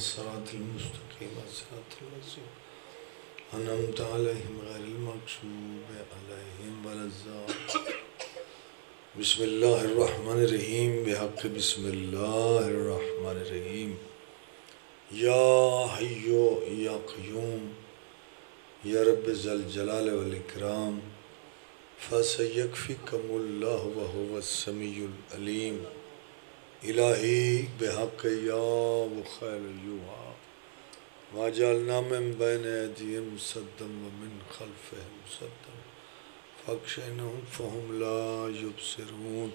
الصراط المستقيم صراط الذين أنعمت عليهم غير المغضوب عليهم ولا الضالين بسم الله الرحمن الرحيم بحق بسم الله الرحمن الرحيم يا حي يا قيوم يا رب ذا الجلال والإكرام فسيكفيكم الله وهو السميع العليم إلهي بحق يا وخير يوها واجعلنا من بين أيديهم سدا ومن خلفهم سدا فاغشيناهم فهم لا يبصرون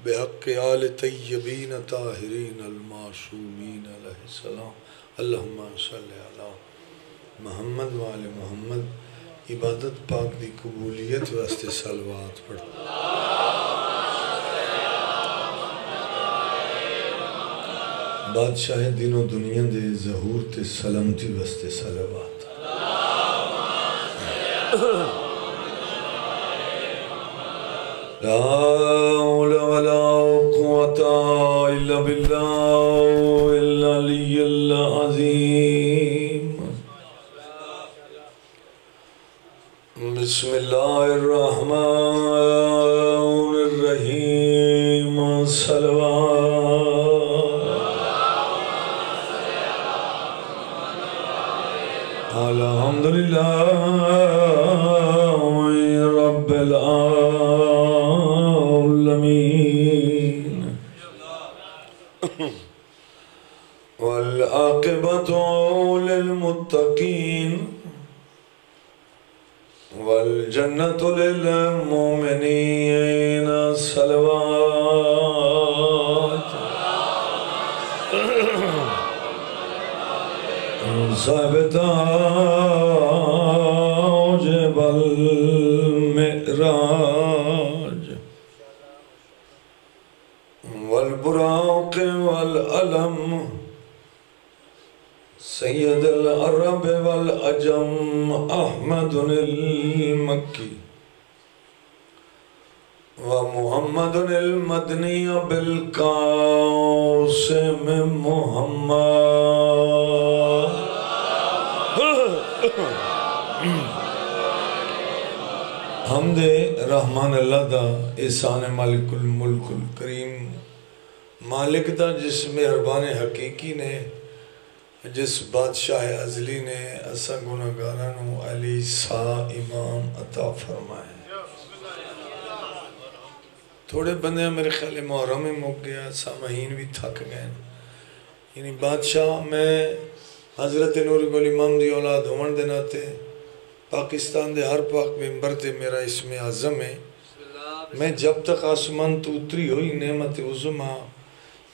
بحق آل طيبين طاهرين المعصومين عليه السلام اللهم صل على محمد وآل محمد عبادت پاک دی قبولیت واسطے صلوات پڑھ بادشاہ دین و دنیا دے ظہور تے سلامتی واسطے صلوات لا حول ولا قوة إلا بالله العلي العظيم بسم الله الرحمن الرحيم صلوات الحمد لله رب العالمين والعاقبة للمتقين والجنة للمؤمنين صلوات صاحب تاج والمعراج والبراق والألم سید العرب والعجم احمد المکی ومحمد المدنی بالقاسم محمد حمد رحمان اللہ دا احسان مالک الملک الکریم مالک دا جس مہربان حقیقی نے جس بادشاہ ازلی نے اسا گناہگارانو علی سا امام عطا فرمائے تھوڑے بندے میرے خیال محرم میں مک گیا سامعین بھی تھک گئے یعنی بادشاہ میں حضرت نور گل امام دی اولاد ہون دیناتے پاکستان دے ہر پاک ممبر تے میرا اسم اعظم ہے میں جب تک آسمان تو اتری ہوئی نعمت عظمہ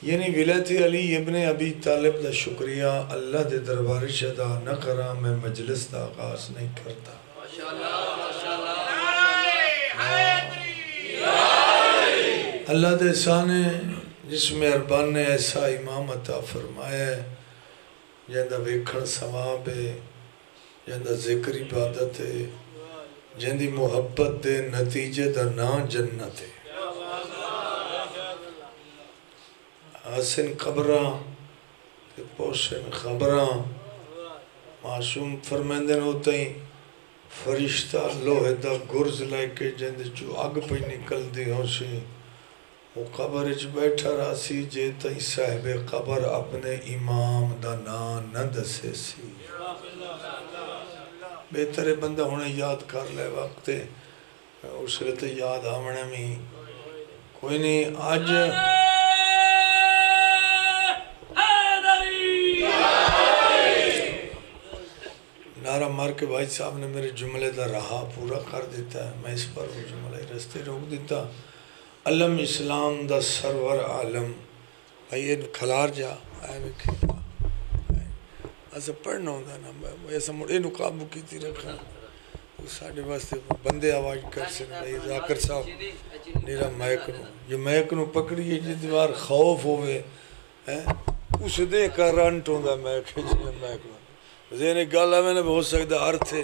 یعنی ولایت علی ابن ابی طالب دا شکریہ اللہ دے دربار شدہ نہ کرا میں مجلس دا آغاز نہیں کرتا اللہ دے سانے جس مہربان نے ایسا امام عطا فرمایا ہے جہاں ویکھن ثواب ہے جہاں ذکر عبادت ہے جہاں محبت دے نتیجے دا نا جنت ہے حسن قبراں پوشن خبراں معصوم فرمیندن ہوتا ہی فرشتہ لوہے دا گرز لائے کے جند جو آگ پہ نکل دی ہوں سی وہ قبر اچ بیٹھا راسی جیتا ہی صاحب قبر اپنے امام دا نام نہ دسے سی بہتر بندہ ہونے یاد کر لے وقت اس لیے یاد آمنے میں کوئی نہیں آج نعرہ مار کے بھائی صاحب نے میرے جملے دا رہا پورا کر دیتا ہے میں اس پر وہ جملے رستے روک دیتا علم اسلام دا سرور عالم بھائی یہ کھلار جا آئے بکھے ایسا پڑھنا ہوتا نا ایسا مڑے نقابو کی تھی رکھا ساڑھے واسطے بندے آواز کر سکتے بھائی ذاکر صاحب نیرا میکنو یہ میکنو پکڑی ہے جی دیوار خوف ہوئے اس دے کا رنٹ ہوندہ میکنو ذہنی گالا میں نے بہت سکتا ارتھ ہے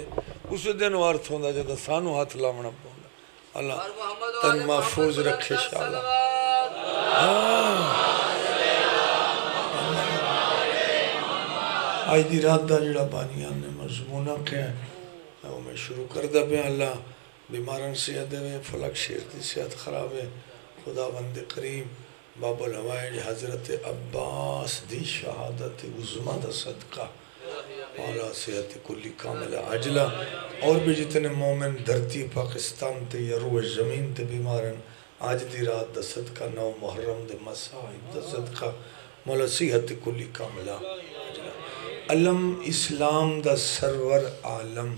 اس دن ارتھ ہوندہ جاتا سانو ہاتھ لامنا پہندا اللہ تن محفوظ رکھے شاءاللہ آج دی رات دا جڑا بانیان نے مضمون آکھیا ہے وہ میں شروع کردہ پہ اللہ بیمارن صحت دے فلک شیر دی صحت خراب ہے خدا بند کریم باب الحوائج حضرت عباس دی شہادت عظمہ دا صدقہ مولا صحت کلی کامل عاجلہ اور بھی جتنے مومن دھرتی پاکستان تے یا روح زمین تے بیمارن آج دی رات دا صدقہ 9 محرم دے مساعد دا صدقہ مولا صحت کلی کامل عاجلہ علم اسلام دا سرور عالم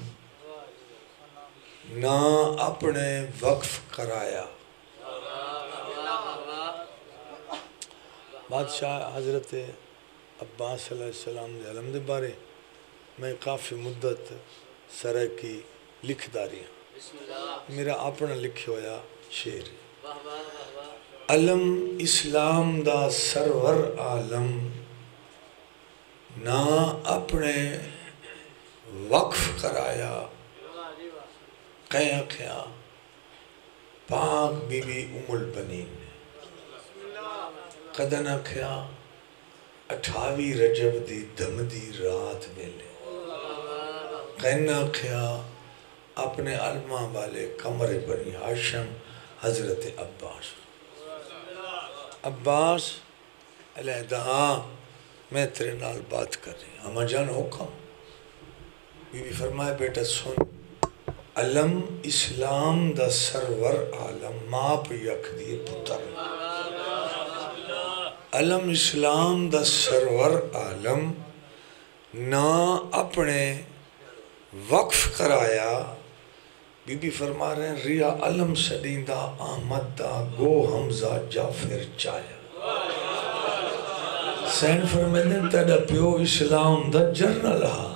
نہ اپنے وقف کرایا بادشاہ حضرت عباس علیہ السلام دے علم دے بارے میں کافی مدت سرے کی لکھ داری ہوں میرا اپنا لکھے ہویا شعر علم اسلام دا سرور عالم نہ اپنے وقف کرایا کہیں کیا پاک بی بی ام البنین نے قدنہ کیا 28 رجب دی دم دی رات ویلے کہنا کیا اپنے علمہ والے کمر بنی ہاشم حضرت عباس علیحدہ میں تیرے نال بات کر رہی ہوں اما جان حکم بی بی فرمائے بیٹا سن علم اسلام دا سرور عالم ماپ یک دی پتر علم اسلام دا سرور عالم نہ اپنے وقف کرایا بی بی فرما رہے ہیں ریا علم سدیندہ آمد دا گو حمزہ جعفر چایا سین فرمیدن تیڑا پیو اسلام دا جرنل ہا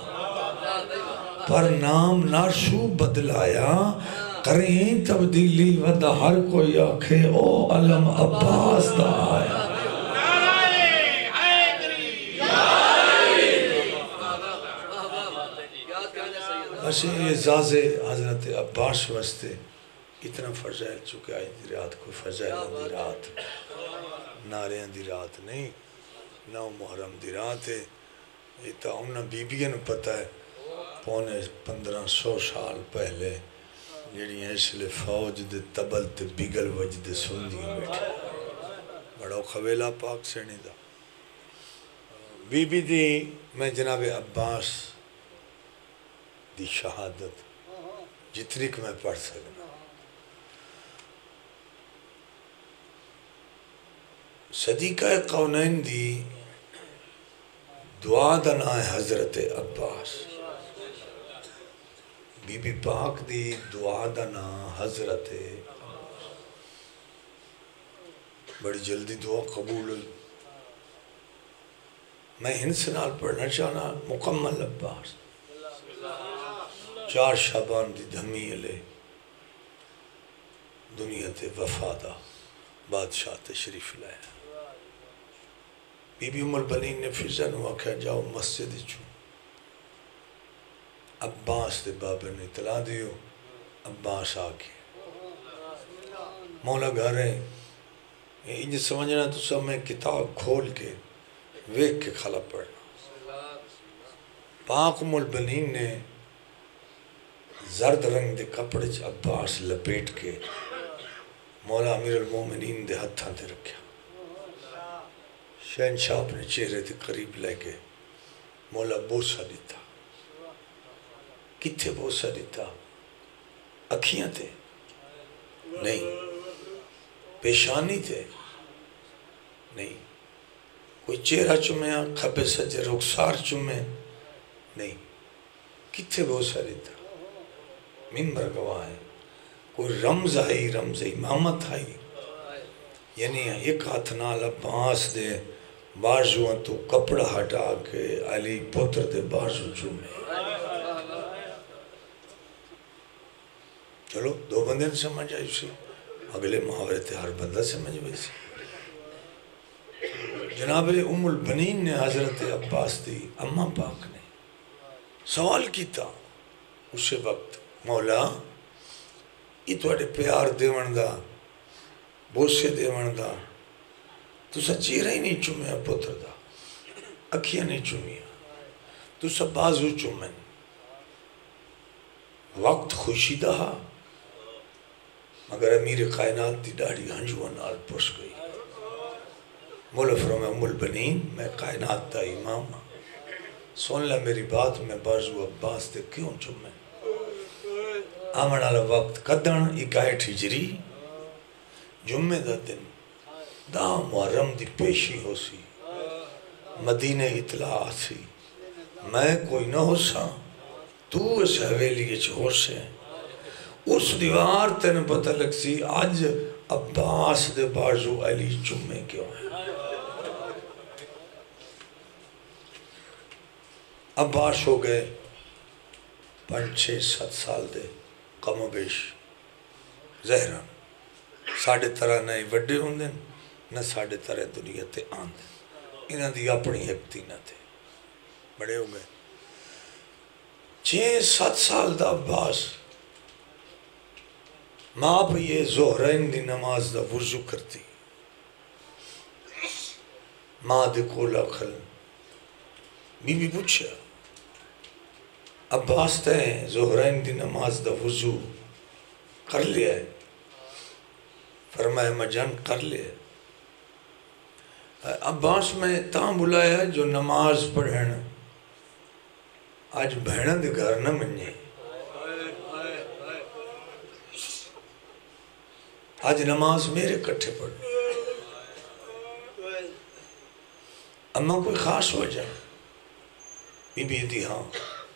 پر نام ناشو بدلایا کریں تبدیلی ودا ہر کوئی آکھے او علم عباس دا آیا بس یہ اعزاز حضرت عباس واسطے اتنا فضائل چکے آئی دی رات کوئی فضائل دی رات ناریاں دی رات نہیں 9 محرم دی رات ہے یہ تا انہاں بیبیاں پتہ ہے 1500 سال پہلے جڑی اس لئے فوج دے تبل تے بگل وج دے سندی بیٹھے بڑا خویلہ پاک سینی دا بی بی دی میں جناب عباس دی شہادت جتنی کہ میں پڑھ سکنا صدیقہ قونین دی دعا دنا ہے حضرت عباس بی بی پاک دی دعا دنا حضرت بڑی جلدی دعا قبول ہوئی میں ہنسنال پڑھنا چاہنا مکمل عباس 4 شعبان دی دھمی علیہ دنیا تے وفادہ بادشاہ تشریف لائے بی بی ام البنین نے فضن ہوا کہ جاؤ مسجد چھو عباس دے بابر نے اطلاع دیو عباس آگے مولا گھر ہے انجھے سمجھنا تو سب میں کتاب کھول کے ویک کے کھلا پڑھنا پاک ام البنین نے زرد رنگ دے کپڑے عباس لپیٹ کے مولا امیر المومنین دے ہتھاں دے رکھیا شہنشاہ اپنے چہرے دے قریب لے کے مولا بوسا دیتا کتھے بوسا دیتا اکھیاں تھے نہیں پیشانی تھے نہیں کوئی چہرہ چمیا کھبے سجے رخسار چمے نہیں کتھے بوسا دیتا منبر گواہ ہے کوئی رمز آئی رمز امامت آئی یعنی ایک ہاتھ نال عباس دے بازوان تو کپڑا ہٹا کے علی پتر دے بازو چومے چلو 2 بندے نے سمجھ آئی اسی اگلے محاورے تھے ہر بندہ سمجھ ویسی جناب ام البنین نے حضرت عباس دی اماں پاک نے سوال کیتا اسے وقت مولا یہ توڑے پیار دیون دا بوسے دیون دا تو سا چہرہ ہی نہیں چومیا پتر دا اکھیاں نہیں چومیا تو سب بازو چومن وقت خوشی دہا مگر امیر کائنات دی داڑھی ہنجوہ نال پوش گئی مولا فرمایا ام البنین میں کائنات دا امام ہوں سن لے میری بات میں بازو عباس دے کیوں چومن آمن والا وقت قدن 61 ہجری جمعہ دا دن دا محرم دی پیشی ہو سی مدینہ اطلاع سی میں کوئی نہ ہو سا تو اس حویلی اچھ ہو سے اس دیوار تین پتہ لگ سی آج عباس دے بازو علی جمعے کیوں ہیں عباس ہو گئے 5-6-7 سال دے کم و بیش زہران ساڑھے طرح نہ وڈے ہوں دن نہ ساڑھے طرح دنیا تے آن دن انہاں دی اپنی ہکتی نہ تھے بڑے ہو گئے 6-7 سال دا عباس ماں پہ یہ زہرین دی نماز دا وضو کرتی ماں دے کولا کھل بی بی پوچھا عباس تے زہرین دی نماز دا وضو کر لیا ہے فرمایا مجان کر لیا عباس میں تاں بلایا جو نماز پڑھن آج بہنہ دے گھر نہ منجے آج نماز میرے کٹھے پڑھ اما کوئی خاص وجہ بی بی دی ہاں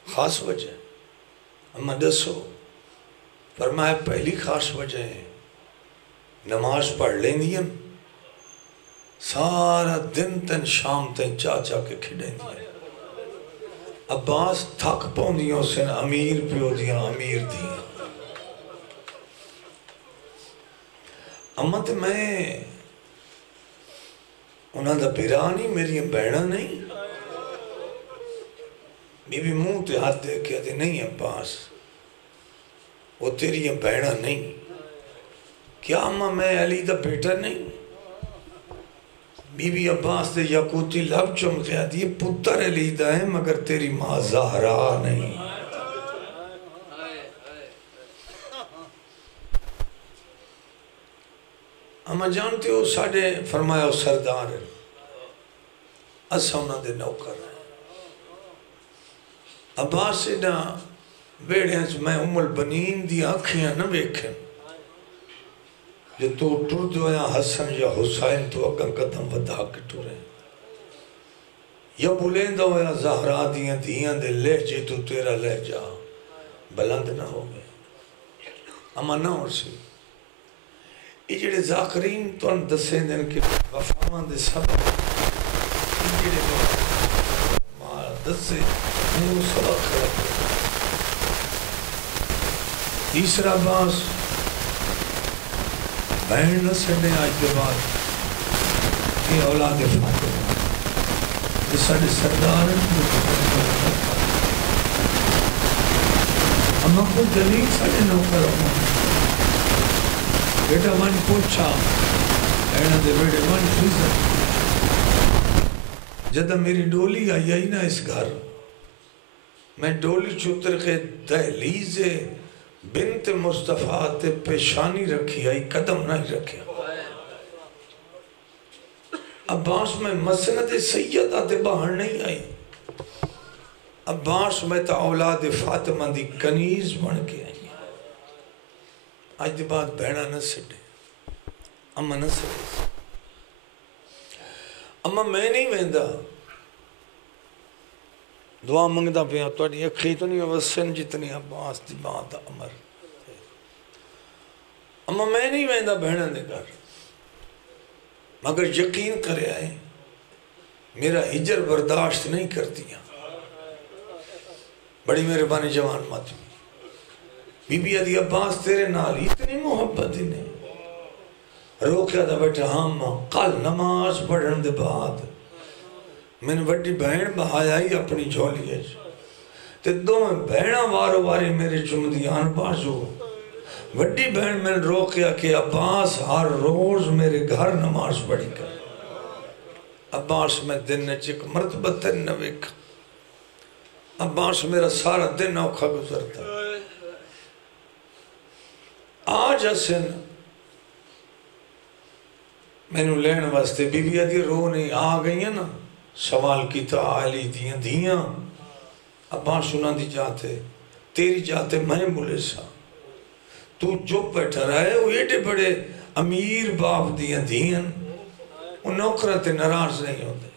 خاص وجہ اما دسو فرمایا پہلی خاص وجہ ہے نماز پڑھ لیں دیا سارا دن تن شام تن چاچا کے کھڑیں دیا عباس تھک پاؤں دیوں سے امیر پیو دیا امیر دیا اما تے میں انہاں دا پیرانی میری بہنہ نہیں بی بی منہ تے ہاتھ دے کے آتے نہیں عباس وہ تیری بہنہ نہیں کیا اما میں علی دا بیٹا نہیں بی بی عباس دے یاقوتی لب چم کے آتی یہ پتر علی دا ہے مگر تیری ماں زہرا نہیں اما جانتے ہو ساڑھے فرمایا سردار ہے اسا انہاں دے نوکر ہیں عباس سے نہ بیڑے ہیں میں ام البنین دی آنکھیاں نہ بیکھیں جو تو ٹرد ہویا حسن یا حسین تو اگا قدم ودا کے ٹورے یا بلند ہویا زہرا دیاں دیاں دے لہجے تو تیرا لہجا بلند نہ ہو گئے اما نہ ہو سی یہ جڑے ذاکرین تو ان دسیں دن کے وفاوان دے سبب یہ جڑے دسیں وہ سبق خلق تیسرا باس بہن نہ سڑنے آج کے بعد یہ اولاد فاطمہ یہ ساڑھے سردار اما کو دلیل ساڑھے نوکر ہوں بیٹا من پوچھا اینا دے بیٹے من فیزر جدہ میری ڈولی آئی آئی نا اس گھر میں ڈولی چوتر کے دہلیز بنت مصطفیٰ تے پیشانی رکھی آئی قدم نہیں رکھیا عباس میں مسند سیدہ تے باہر نہیں آئی عباس میں تا اولاد فاطمہ دی کنیز بن کے آئی آج دی بات بہنہ نہ سڑے اما نہ سڑے اما میں نہیں ویندہ دعا منگدہ پہ تو یقین تو نہیں وسن جتنی عباس دی بات عمر اما میں نہیں ویندہ بہنہ دے گھر مگر یقین کرے آئے میرا ہجر برداشت نہیں کرتیا بڑی میرے بانی جوان مات بی بی ادھی عباس تیرے نال اتنی محبت ہی نہیں روکیا دا بیٹھا ہم کل نماز پڑھن دے بعد میں نے وڈی بہن بہایا ہی اپنی جھولی ہے تے دو میں بہنہ وارو واری میرے جمدیان بازو وڈی بہن میں نے روکیا کہ عباس ہر روز میرے گھر نماز پڑھی کر عباس میں دن نے چک مرتبہ تن نوک عباس میرا سارا دن اوکھا گزرتا، آج حسن میں نے لین واسطے بی بی آدھی رو نہیں آ گئی ہیں نا، سوال کیتا آلی دیاں دیاں عباس انہاں دی جاتے تیری جاتے میں ملے سا، تو جو بیٹھا رہا ہے وہ ایڈے بڑے امیر باپ دیاں دیاں وہ نوکرات ناراض نہیں ہوتے،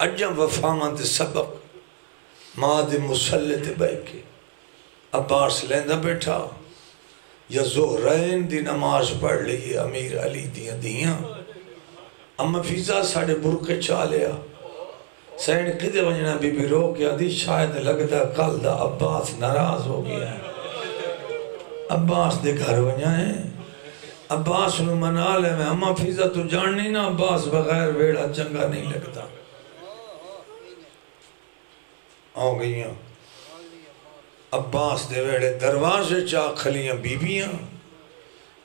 اجاں وفامہ دے سبق ماں دے مسلح تے بیٹھ کے عباس لیندہ بیٹھا یا زہرین دی نماز پڑھ لئیے امیر علی دیاں دیاں اما فیضا ساڑھے برکے چالیا سین کدے ونجنا بی بی رو کیا دی شاید لگتا کل دا عباس ناراض ہو گیا ہے، عباس دے گھر ونجا ہے، عباس نو منا لے میں اما فیضا تو جاننی نا عباس بغیر ویڑا چنگا نہیں لگتا آؤ گئیاں عباس دے ویڑے دروازے چاہ کھلیاں بیبیاں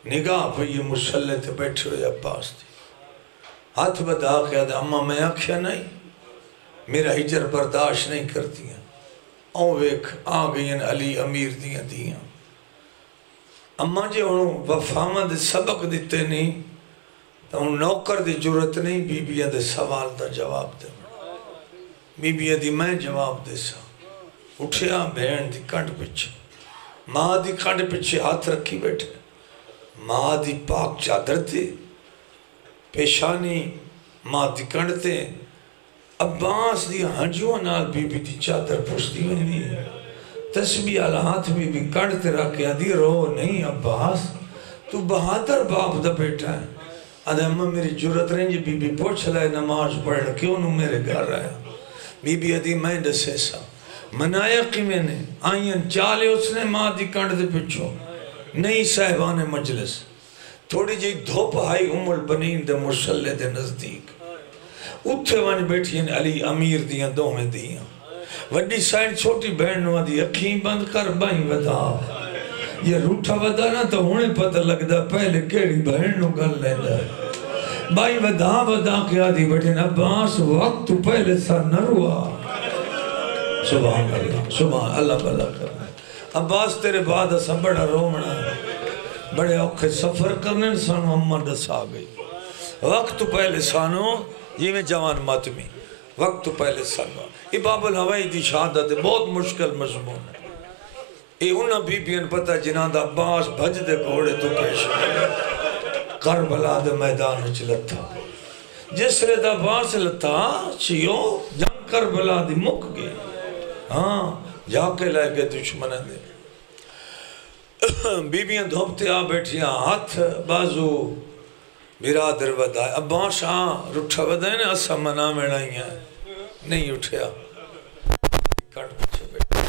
نگاہ پہ یہ مسلح تے بیٹھے ہوئے عباس دی ہاتھ بدا کیا دے اما میں آکھیا نہیں میرا ہجر برداشت نہیں کرتی ہیں آؤ ویک آ گئیں علی امیر دیاں دیاں اما جے انہوں وفامہ دے سبق دیتے نہیں تو انہوں نوکر دی جرت نہیں بی بی دے سوال دا جواب دے بی بی دی میں جواب دے سا اٹھیا بہن دی کنڈ پچھے ماں دی کنڈ پچھے ہاتھ رکھی بیٹھے ماں دی پاک چادر تھے پیشانی ماں دی کنڈ تھے عباس دی ہنجوں نال بی بی دی چادر پوچھتی ہوئی نہیں تسبیح ہاتھ بی بی کنڈ تے رکھیا دی رو نہیں عباس تو بہادر باپ دا بیٹا ہے آدھے اممہ میری جرت رہیں جی بی بی پوچھ لائے نماز پڑھ کیوں نو میرے گھر رہا بی بی ادھی میں دسے سا منایا کی میں نے آئین چالے اس نے ماں دی کنڈ دے پچھو نئی صاحبان مجلس تھوڑی جی دھوپ آئی البنین دے مسلح دے نزدیک اتھے وانج بیٹھی ہیں علی امیر دیاں دو میں دیاں وڈی سائن چھوٹی بہن نو دی اکھیں بند کر بائیں ودا یہ روٹھا ودا نا تو ہونے پتہ لگ دا پہلے کیڑی بہن نو گل لے دا بائی ودا کیا دی بیٹھے عباس وقت تو پہلے سر نہ روا سبحان اللہ بلا کر عباس تیرے بعد اسا بڑا رومنا بڑے اوکھے سفر کرنے سانو اممہ دسا گئی وقت تو پہلے سانو یہ میں جوان ماتمی وقت تو پہلے سانو یہ باب الہوائی دی شہادت بہت مشکل مضمون ہے یہ انہاں بی بیان پتہ جنہاں دا عباس بھج دے گھوڑے تو پیش کربلا دے میدان چلتا جس لئے دا عباس لتا چیو جنگ کربلا دی مک گئی ہاں جا کے لائے گئے دشمنہ دے بی بیان دھوپتے آ بیٹھیاں ہاتھ بازو برادر ودائے عباس رٹھا ودائے نے اسا منا میں نہیں اٹھیا کٹ پچھے بیٹھا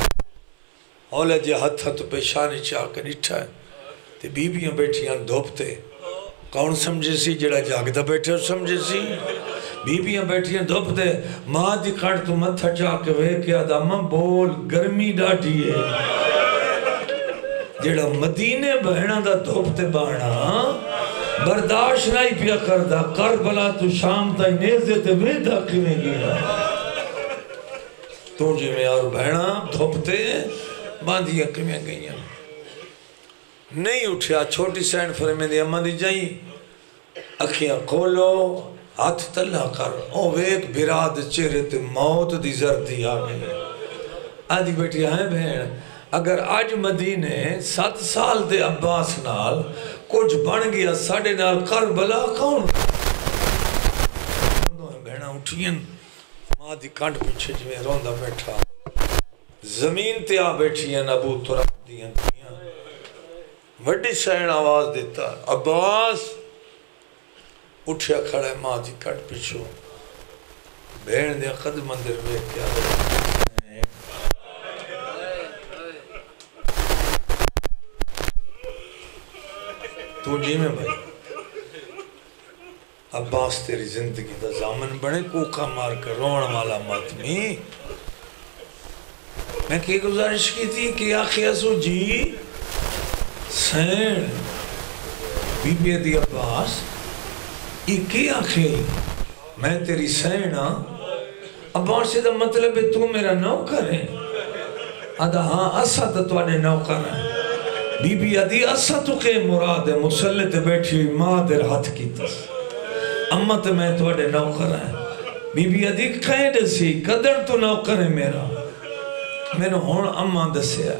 اولے جے ہتھ تو پیشانی چاہ کے نٹھا ہے تے بیبیاں بیٹھیاں دھوپتے کون سمجھے سی جڑا جاگتا بیٹھے سمجھے سی بیبیاں بیٹھیاں دھوپتے ماں دی کٹ تو متھا چاہ کے وے کیا دا ماں بول گرمی ڈاٹی ہے جڑا مدینے بہنا دا دھوپتے بانا برداشت نہیں پیا کردہ کربلا تو شام تا نیزے تے ویدہ کیویں گیا تو جی میں اور بہنا دھوپتے باندھیاں کیویں گئیاں نہیں اٹھیا چھوٹی سینڈ فرمے دی اماں دی جائیں اکھیاں کھولو ہاتھ تلہ کر او ویک بھراد چہرے تے موت دی زردی آگئی آدھی بیٹی ہیں بہن اگر آج مدینے 7 سال دے عباس نال کچھ بن گیا ساڑھے نال کربلا کون بہنہ اٹھین ماں دی کانٹ پیچھے جو میں روندہ بیٹھا زمین تے آ بیٹھی ہیں ابو تراب دیاں وڈی سین آواز دیتا عباس اٹھیا کھڑا ہے ماں دی کانٹ پیچھو بہن دیا قدم اندر میں کیا تو جی میں بھائی عباس تیری زندگی دا زامن بڑے کوکا مار کر رون والا ماتمی میں کی گزارش کی تھی کہ آخی اسو جی سین بی بی دی عباس یہ کی آخی میں تیری سین عباس سے دا مطلب ہے تو میرا نوکر ہے آدھا ہاں اسا تو تواڈے نوکر ہیں. بی بی آدھی اسا تو کہ مراد ہے مسلح تے بیٹھی ہوئی ماں دیر ہاتھ کی تس. اماں تے میں تواڈے نوکر ہیں. بی بی آدھی قید سی قدر تو نوکر ہے میرا. میں نے ہون اماں دسیا.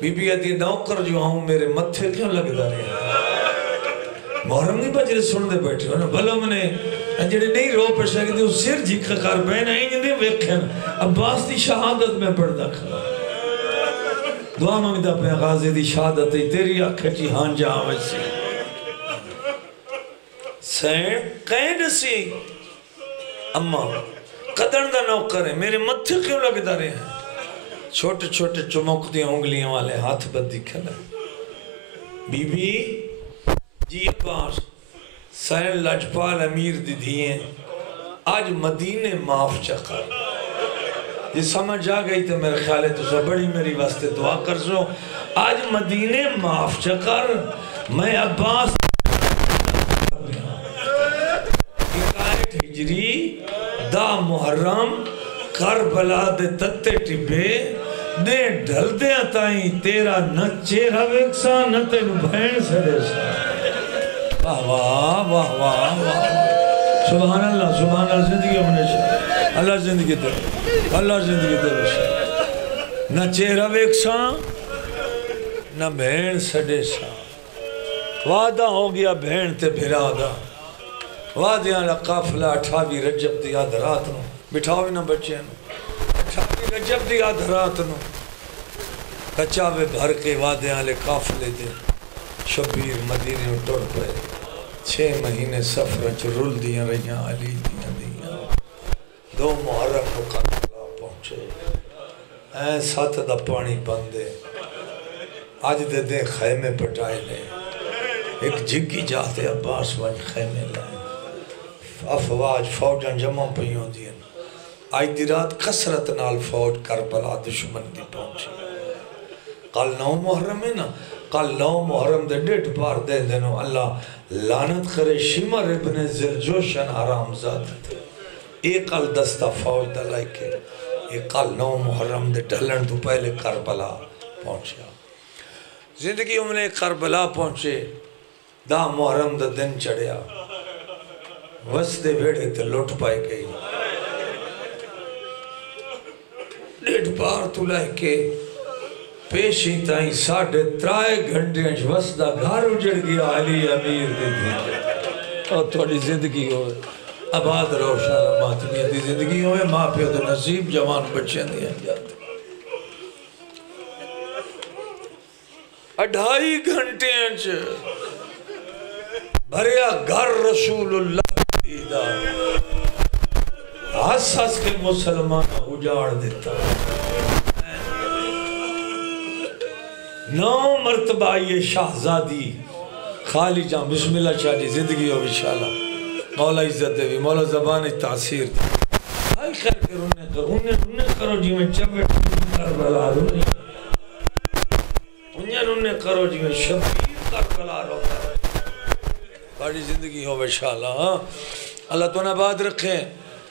بی بی آدھی نوکر جو ہوں میرے متھے کیوں لگدا رہے. محرم نہیں بجرے سن دے بیٹھے ہو نا بھلا میں نے جڑے نہیں رو پشا کہ سر جھکا کر بہن آئی جندے ویکھن عباس دی شہادت میں پڑھدا کھڑا. دعا مانگدا پیا غازی دی شہادت تیری اکھ چی ہاں جا وسی. سین قید سی اماں قدر دا نوکر ہے میرے متھے کیوں لگدا رہے ہیں. چھوٹے چھوٹے چمکتی انگلیاں والے ہاتھ بدی کھڑا. بی بی جی عباس سین لجپال امیر دی دھییں آج مدینے معاف چکر. یہ سمجھ آ گئی تو میرے خیال ہے تو سب بڑی میری واسطے دعا کر سو. آج مدینے معاف چکر میں عباس 61 ہجری دا محرم کربلا دے تتے ٹبے دے ڈھل دے تائیں تیرا نہ چہرہ ویکسا نہ تینو بھین سڑے سا. واہ واہ واہ واہ واہ سبحان اللہ زندگی اپنے سے اللہ زندگی دے اللہ زندگی دے بشا. نہ چہرہ ویکسا نہ بھین سڑے سا. وعدہ ہو گیا بھین تے بھرا دا. وعدیاں قافلہ 28 رجب دی آدھ رات نو بٹھاوی نہ بچے نو 28 رجب دی آدھ رات نو کچاوے بھر کے وعدیاں لے قافلے دے شبیر مدینے نو ٹر پڑے. 6 مہینے سفر چ رول دیاں رہیاں علی دیاں 2 محرم کو کربلا پہنچے. اے 7 دا پانی بندے آج دے دے خیمے پٹائے لے. ایک جگی جاتے عباس ونج خیمے لائے. افواج فوجاں جمع پہیوں دیں. آج دی رات کسرت نال فوج کربلا دشمن دی پہنچی. کل 9 محرم ہے نا کل 9 محرم دے 1.5 بار دے دینو اللہ لعنت کرے شمر ابن زرجوشن حرام زاد. ایک کل دستہ فوج دا لائکے ایک کل 9 محرم دے ڈھلن تو پہلے کربلا پہنچیا. زندگی میں کربلا پہنچے. دا محرم دا دن چڑھیا. وسدے ویڑے تے لوٹ پائے گئی. 1.5 بار تو لائکے پیشی تائیں 3.5 گھنٹے وسدہ گھر اجڑ گیا علی امیر دے دی. اور تھوڑی زندگی ہوئے آباد رہو شاہ ماتمی دی زندگی ہوئے. ماں پیو دے نصیب جوان بچے دیا جاتے. 2.5 گھنٹے بھریا گھر رسول اللہ دیدہ. ہس ہس کے مسلمان اجاڑ دیتا. 9 مرتبہ یہ شہزادی خالی جان بسم اللہ شاہ جی زندگی ہو انشاءاللہ. مولا عزت دے بھی مولا زبان تاثیر دی. آئی خیر کر انہیں کرو جی میں چبٹ کربلا رو نہیں. انہیں کرو جی میں شبیر کربلا رو. بڑی زندگی ہو انشاءاللہ. اللہ تو نباد رکھیں.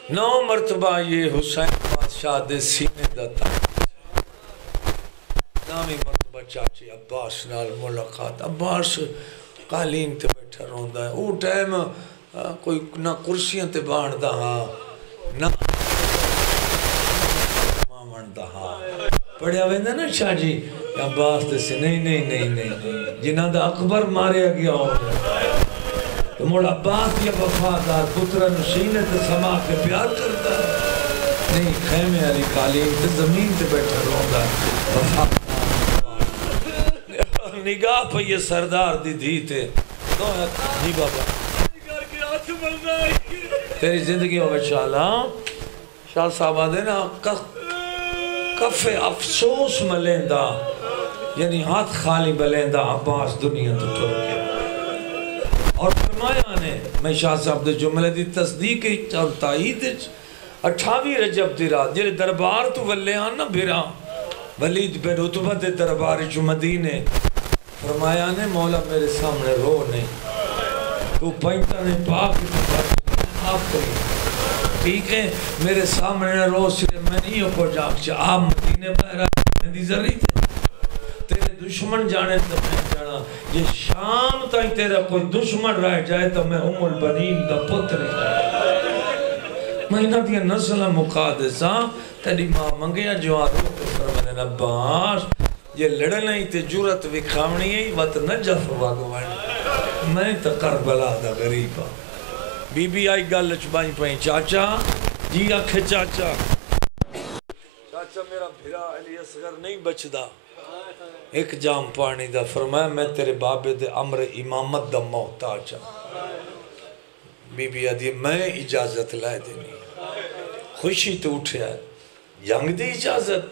9 مرتبہ یہ حسین بادشاہ دے سینے دا تھا. 9ویں مرتبہ چاچی عباس نال ملاقات. عباس قالین تے بیٹھا روندا ہے. او ٹائم کوئی نہ کرسیاں تے باندھدا ہاں نہ ماندا ہاں. پڑھیا ویندا نا شاہ جی عباس تے سے نہیں جنہاں دا اکبر ماریا گیا ہو تو موڑ عباس یا وفادار پترہ نشینے تے سما کے پیار کرتا ہے. نہیں خیمے علی قالین تے زمین تے بیٹھا روندا وفادار نگاہ پہ یہ سردار دی دھی تے دو جی بابا تیری زندگی ہو انشاءاللہ. شاہ صاحب آدھے نا کف افسوس ملیندہ یعنی ہاتھ خالی ملیندہ عباس دنیا تو ٹر گیا. اور فرمایا نے میں شاہ صاحب دے جملے دی تصدیق اور تائید 28 رجب دی رات جلے دربار تو ولے آنا بھیرا ولید بن عتبہ دے دربار جو مدینے. فرمایا نے مولا میرے سامنے رو نہیں تو پینٹا نے پاک معاف کری ٹھیک ہے میرے سامنے رو صرف میں نہیں ہو کو جاگ آپ مدینے بہرہ کھانے دی ضروری تھے تیرے دشمن جانے تو میں جانا یہ شام تائیں تیرا کوئی دشمن رہ جائے تو میں البنین دا پتر میں انہاں دیا نسلہ مکا دے ساں تیری ماں منگیا جوان روتے فرمانے عباس یہ لڑنا ہی تے جرت وکھاونی ہے وقت نجف واگوان میں تا کربلا دا غریبا بی بی آئی گل چبائیں پائیں چاچا جی آکھے چاچا میرا بھرا علی اصغر نہیں بچدا ایک جام پانی دا فرمایا میں تیرے بابے دے امر امامت دا محتاج بی بی آدھی میں اجازت لائے دینی خوشی تو اٹھیا جنگ دی اجازت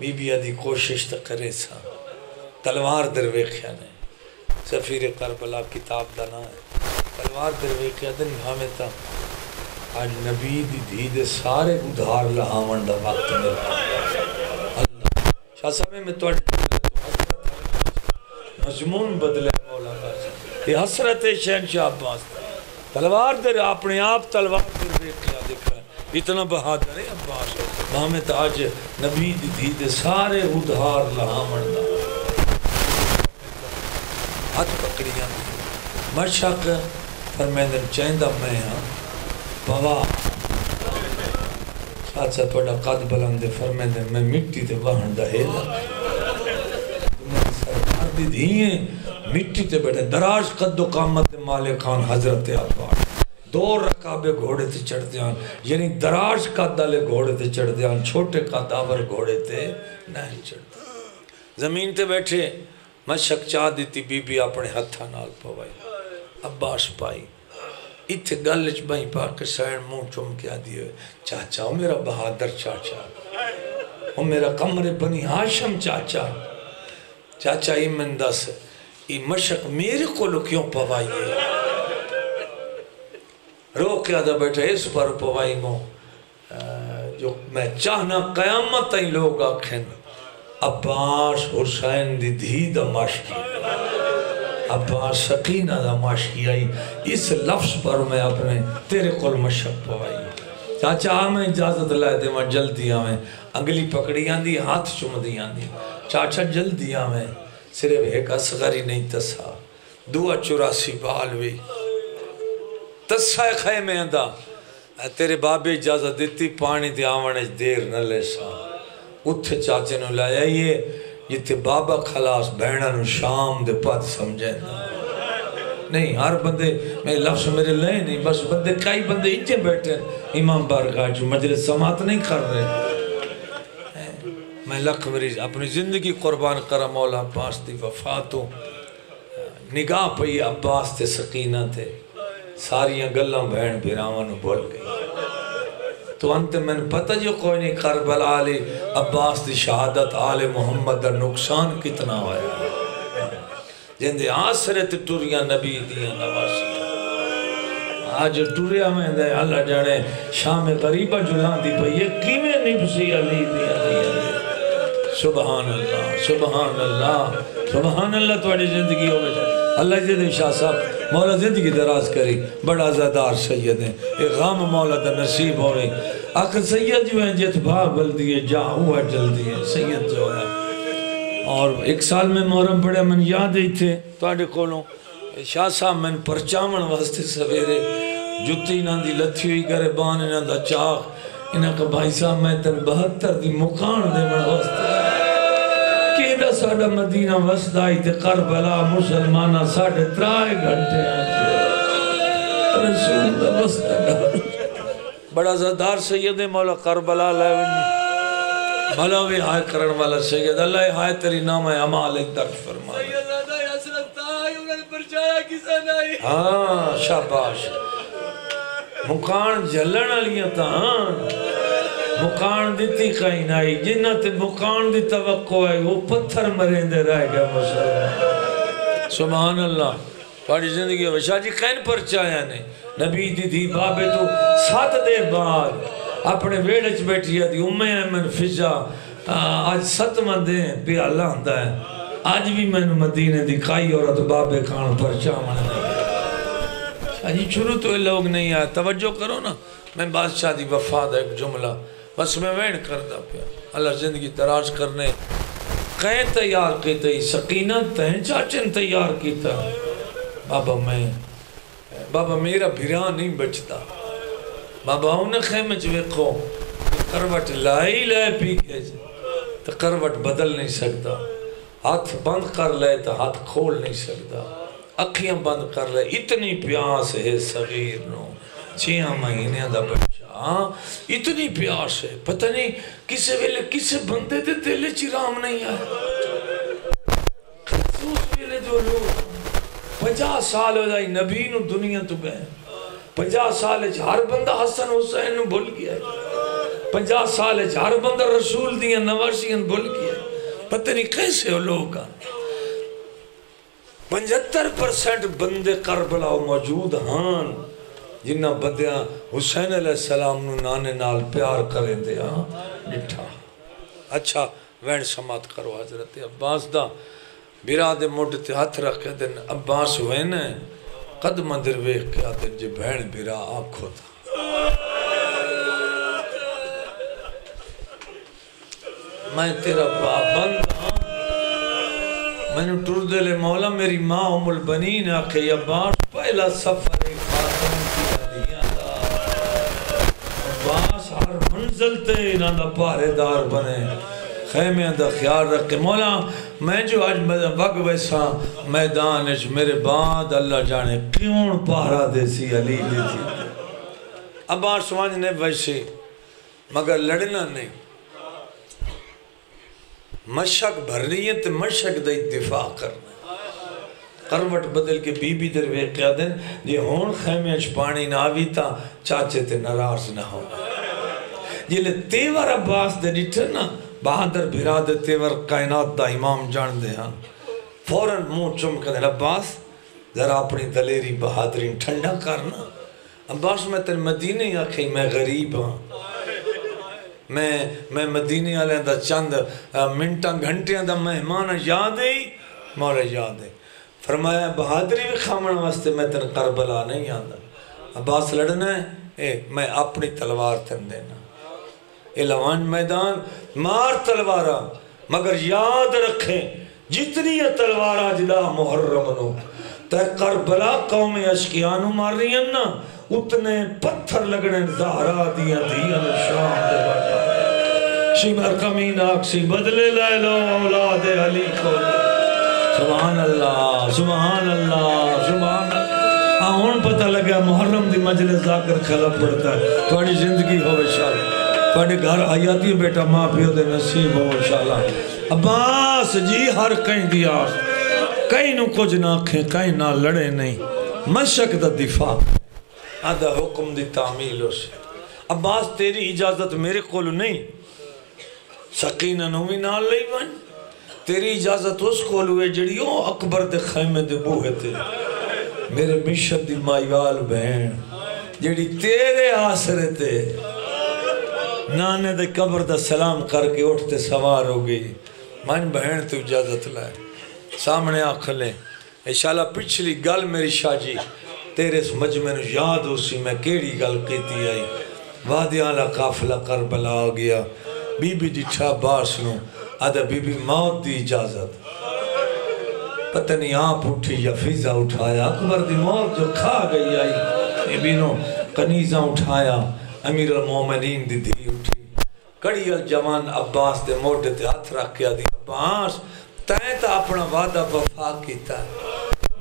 بی بی آدھی کوشش تا کرے سا تلوار درویخیا نے سفیر کربلا کتاب دا نا ہے تلوار درویخیا دن ہمیں تا آج نبی دی دید سارے ادھار لہاون دا وقت ملتا اللہ شاہ صاحب میں تو مضمون بدلے مولا کا یہ حسرت شہنشاہ عباس تلوار در اپنے آپ تلوار در ویکھیا دیکھا اتنا بہادر ہے عباس ہمیں تا آج نبی دی دید سارے ادھار لہاون دا ہاتھ پکڑیاں مشک فرمیدن چیندہ میں ہاں بابا ساتھ توڑا قد بلندے فرمیدن میں مٹی تے وہن دا ہے تمہیں سرکار دی دھیئیں مٹی تے بیٹھے دراز قد و قامت مالک خان حضرت عباس 2 رکابے گھوڑے تے چڑھ دیاں یعنی دراز قد دالے گھوڑے تے چڑھ دیاں چھوٹے قد آور گھوڑے تے نہیں چڑھ دیاں زمین تے بیٹھے مشک چاہ دیتی بی بی اپنے ہتھا نال پوائی عباس پائی اتھے گلچ بھائی پاک سین موں چم کیا دیئے چاچا او میرا بہادر چاچا او میرا قمر بنی ہاشم چاچا چاچا ایمن دس ای مشک میرے کو لو کیوں پوائیے رو کیا دا بیٹھا اس پر پوائی موں جو میں چاہنا قیامت تائیں لوگ آکھیں عباس حسین دی دھی دا ماشکی عباس سکینہ دا ماشکی آئی اس لفظ پر میں اپنے تیرے قل مشک پوائی چاچا آمیں اجازت لائے دے میں جلدی آمیں انگلی پکڑی آندی ہاتھ چم دی آندی چاچا جلدی آمیں صرف ایک اصغری نہیں تسا 284 بالوی تسا خیمے اندہ تیرے بابے اجازت دیتی پانی دی آوانے دیر نہ لے سا اتھے چاچے نو لائے یہ تے بابا خلاص بہنہ نو شام دے پت سمجھے نہیں ہر بندے میں لفظ میرے لئے نہیں بس بندے کئی بندے انجے بیٹھے امام بارگاہ جو مجلس سماعت نہیں کر رہے میں لکھ میری اپنی زندگی قربان کرا مولا عباس دی وفاتوں نگاہ پئی عباس تے سکینہ تے ساریاں گلاں بہن بھیراوانو بول گئی تو انت میں نے پتہ جو کوئی نہیں کربلا آل عباس دی شہادت آل محمد دا نقصان کتنا ہویا جن دے آسرت ٹوریاں نبی دیاں نواسیاں آج ٹوریا میں دے اللہ جانے شام غریبہ جلان دی پہ یہ کیویں نبسی علی دیا سبحان اللہ سبحان اللہ سبحان اللہ تواڈی زندگی ہوئے جائے اللہ جدے شاہ صاحب مولا زندگی دراز کری بڑا زیدار سید ہیں ایک غام مولا دا نصیب ہو رہی آخر سید جو ہیں جت بھا بل دیئے جا ہوا جلدی ہے سید جو ہے اور 1 سال میں محرم پڑھے من یاد ہی تھے توڑے کولوں شاہ صاحب من پرچامن واسطے سویرے جتی نہ دی لتھی ہوئی کرے بان نہ دا چاک انہاں کا بھائی صاحب میں تن 72 دی مکان دے من واسطے کیدہ ساڑھا مدینہ وسدائی تے کربلا مسلمانہ 3.5 گھنٹے رسول دا وسدہ بڑا زدار سید مولا کربلا لائے بھلا بھی ہائے کرن والا سید اللہ ہائے تیری نام ہے عمال ایک درد فرمائے ہاں شاباش مکان جلن علیہ تاں مکان دیتی کہیں نائی جنہ تے مکان دی توقع ہے وہ پتھر مرین دے رہ گیا مسلمان سبحان اللہ پاڑی زندگی ہے شاہ جی کہیں پر چاہیا نے نبی دی دی بابے تو 7 دیر بعد اپنے ویڑچ بیٹھی ہے دی امی ایمن فضا آج 7 مندے ہیں پی اللہ ہندہ ہے آج بھی میں مدینے دی کائی عورت بابے کان پر چاہمن شاہ جی شروع تو یہ لوگ نہیں آئے توجہ کرو نا میں بادشاہ دی وفاد ایک جملہ بس میں وین کردا پیا اللہ زندگی دراز کرنے کہیں تیار کیتے سکینہ تہیں چاچن تیار کیتا بابا میرا بھرا نہیں بچتا بابا انہیں خیمے ویکھو کروٹ لائی لائے پی کے تو کروٹ بدل نہیں سکتا ہاتھ بند کر لے تو ہاتھ کھول نہیں سکتا اکھیاں بند کر لے اتنی پیاس ہے صغیر نو 6 مہینے دا بچہ اتنی پیاس ہے پتہ نہیں کسے ویلے کسے بندے دے دل چرام نہیں آئے خصوص ویلے جو لوگ 50 سال ہو جائے نبی نو دنیا تو گئے 50 سال ہے ہر بندہ حسن حسین نو بھول گیا ہے 50 سال ہے ہر بندہ رسول دیاں نواسیاں بھول گیا ہے پتہ نہیں کیسے ہو لوگ 75% بندے کربلا موجود ہاں جنہ بندیاں حسین علیہ السلام نو نانے نال پیار کریں دے ڈٹھا اچھا وین سمات کرو حضرت عباس دا بیرا دے موڈ تے ہاتھ رکھے دن عباس وین قدم اندر ویکھ کے آتے جی بہن بیرا آنکھو تھا میں تیرا پابند ہاں میں نے ٹر دلے مولا میری ماں ام البنین آکھے عباس پہلا سفر خاتم کی دیا دا عباس ہر منزل تے انہاں دا پہرے دار بنے خیمے دا خیال رکھے مولا میں جو آج وقت ویسا میدان اچھ میرے بعد اللہ جانے کیوں پہرا دے سی علی دے سی عباس سمجھنے ویسے مگر لڑنا نہیں مشک بھرنی ہے تو مشک دا اتفاق کرنا کروٹ بدل کے بی بی در ویقیا دن یہ ہون خیمے اچھ پانی نہ آوی تا چاچے تے نراز نہ ہونا یہ لے تیور عباس دے ڈٹھر نا بہادر بھرا دے تیور کائنات دا امام جان دے ہاں فوراں منہ چم کر دے عباس ذرا اپنی دلیری بہادرین ٹھنڈا کرنا عباس میں تن مدینے آکھیں میں غریب ہاں میں مدینے آلے دا چند منٹاں گھنٹیاں دا مہمان یاد ہے مولا یاد ہے فرمایا بہادری بھی خامن واسطے میں تن کربلا نہیں آندا عباس لڑنا ہے میں اپنی تلوار تن دینا لوان میدان مار تلوارا مگر یاد رکھیں جتنی یہ تلوارا جدا محرم نو تے کربلا قوم اشکیانو مار رہی ہیں نا اتنے پتھر لگنے زہرا دیا دیا شام دے بڑا شمر کمین آکسی بدلے لے لو اولاد علی کو سبحان اللہ سبحان اللہ سبحان اللہ ہون پتہ لگا محرم دی مجلس ذاکر خلب پڑتا ہے تھوڑی زندگی ہو انشاءاللہ تھوڑی گھر آیاتی بیٹا ماں پیو دے نصیب ہو انشاءاللہ عباس جی ہر کہیں دیا کہیں نو کچھ نہ کھیں کہیں نہ لڑے نہیں مشک دا دفاع آدھا حکم دی تعمیل ہو سے عباس تیری اجازت میرے کولو نہیں سکینہ نوی نال لئی بن تیری اجازت اس کولو ہے جڑیوں اکبر دے خیمے دے بوہے تے میرے مشد دی مائیوال بہن جڑی تیرے آسرے تے نانے دے قبر دا سلام کر کے اٹھتے سوار ہو گئی من بہن تو اجازت لائے سامنے آنکھ لیں انشاءاللہ پچھلی گل میری شاہ جی تیرے اس مجمع نو یاد ہو سی میں کیڑی گل کیتی آئی وادی آلہ قافلہ کربلا آ گیا بی بی ڈٹھا باس نو آدھا بی بی موت دی اجازت پتہ نہیں آپ اٹھی یا فیضہ اٹھایا اکبر دی موت جو کھا گئی آئی بی بی نو کنیزہ اٹھایا امیر المومنین دی دی اٹھی کڑی الجوان عباس دے موٹے تے ہاتھ رکھ کے دی عباس تائیں تا اپنا وعدہ وفا کیتا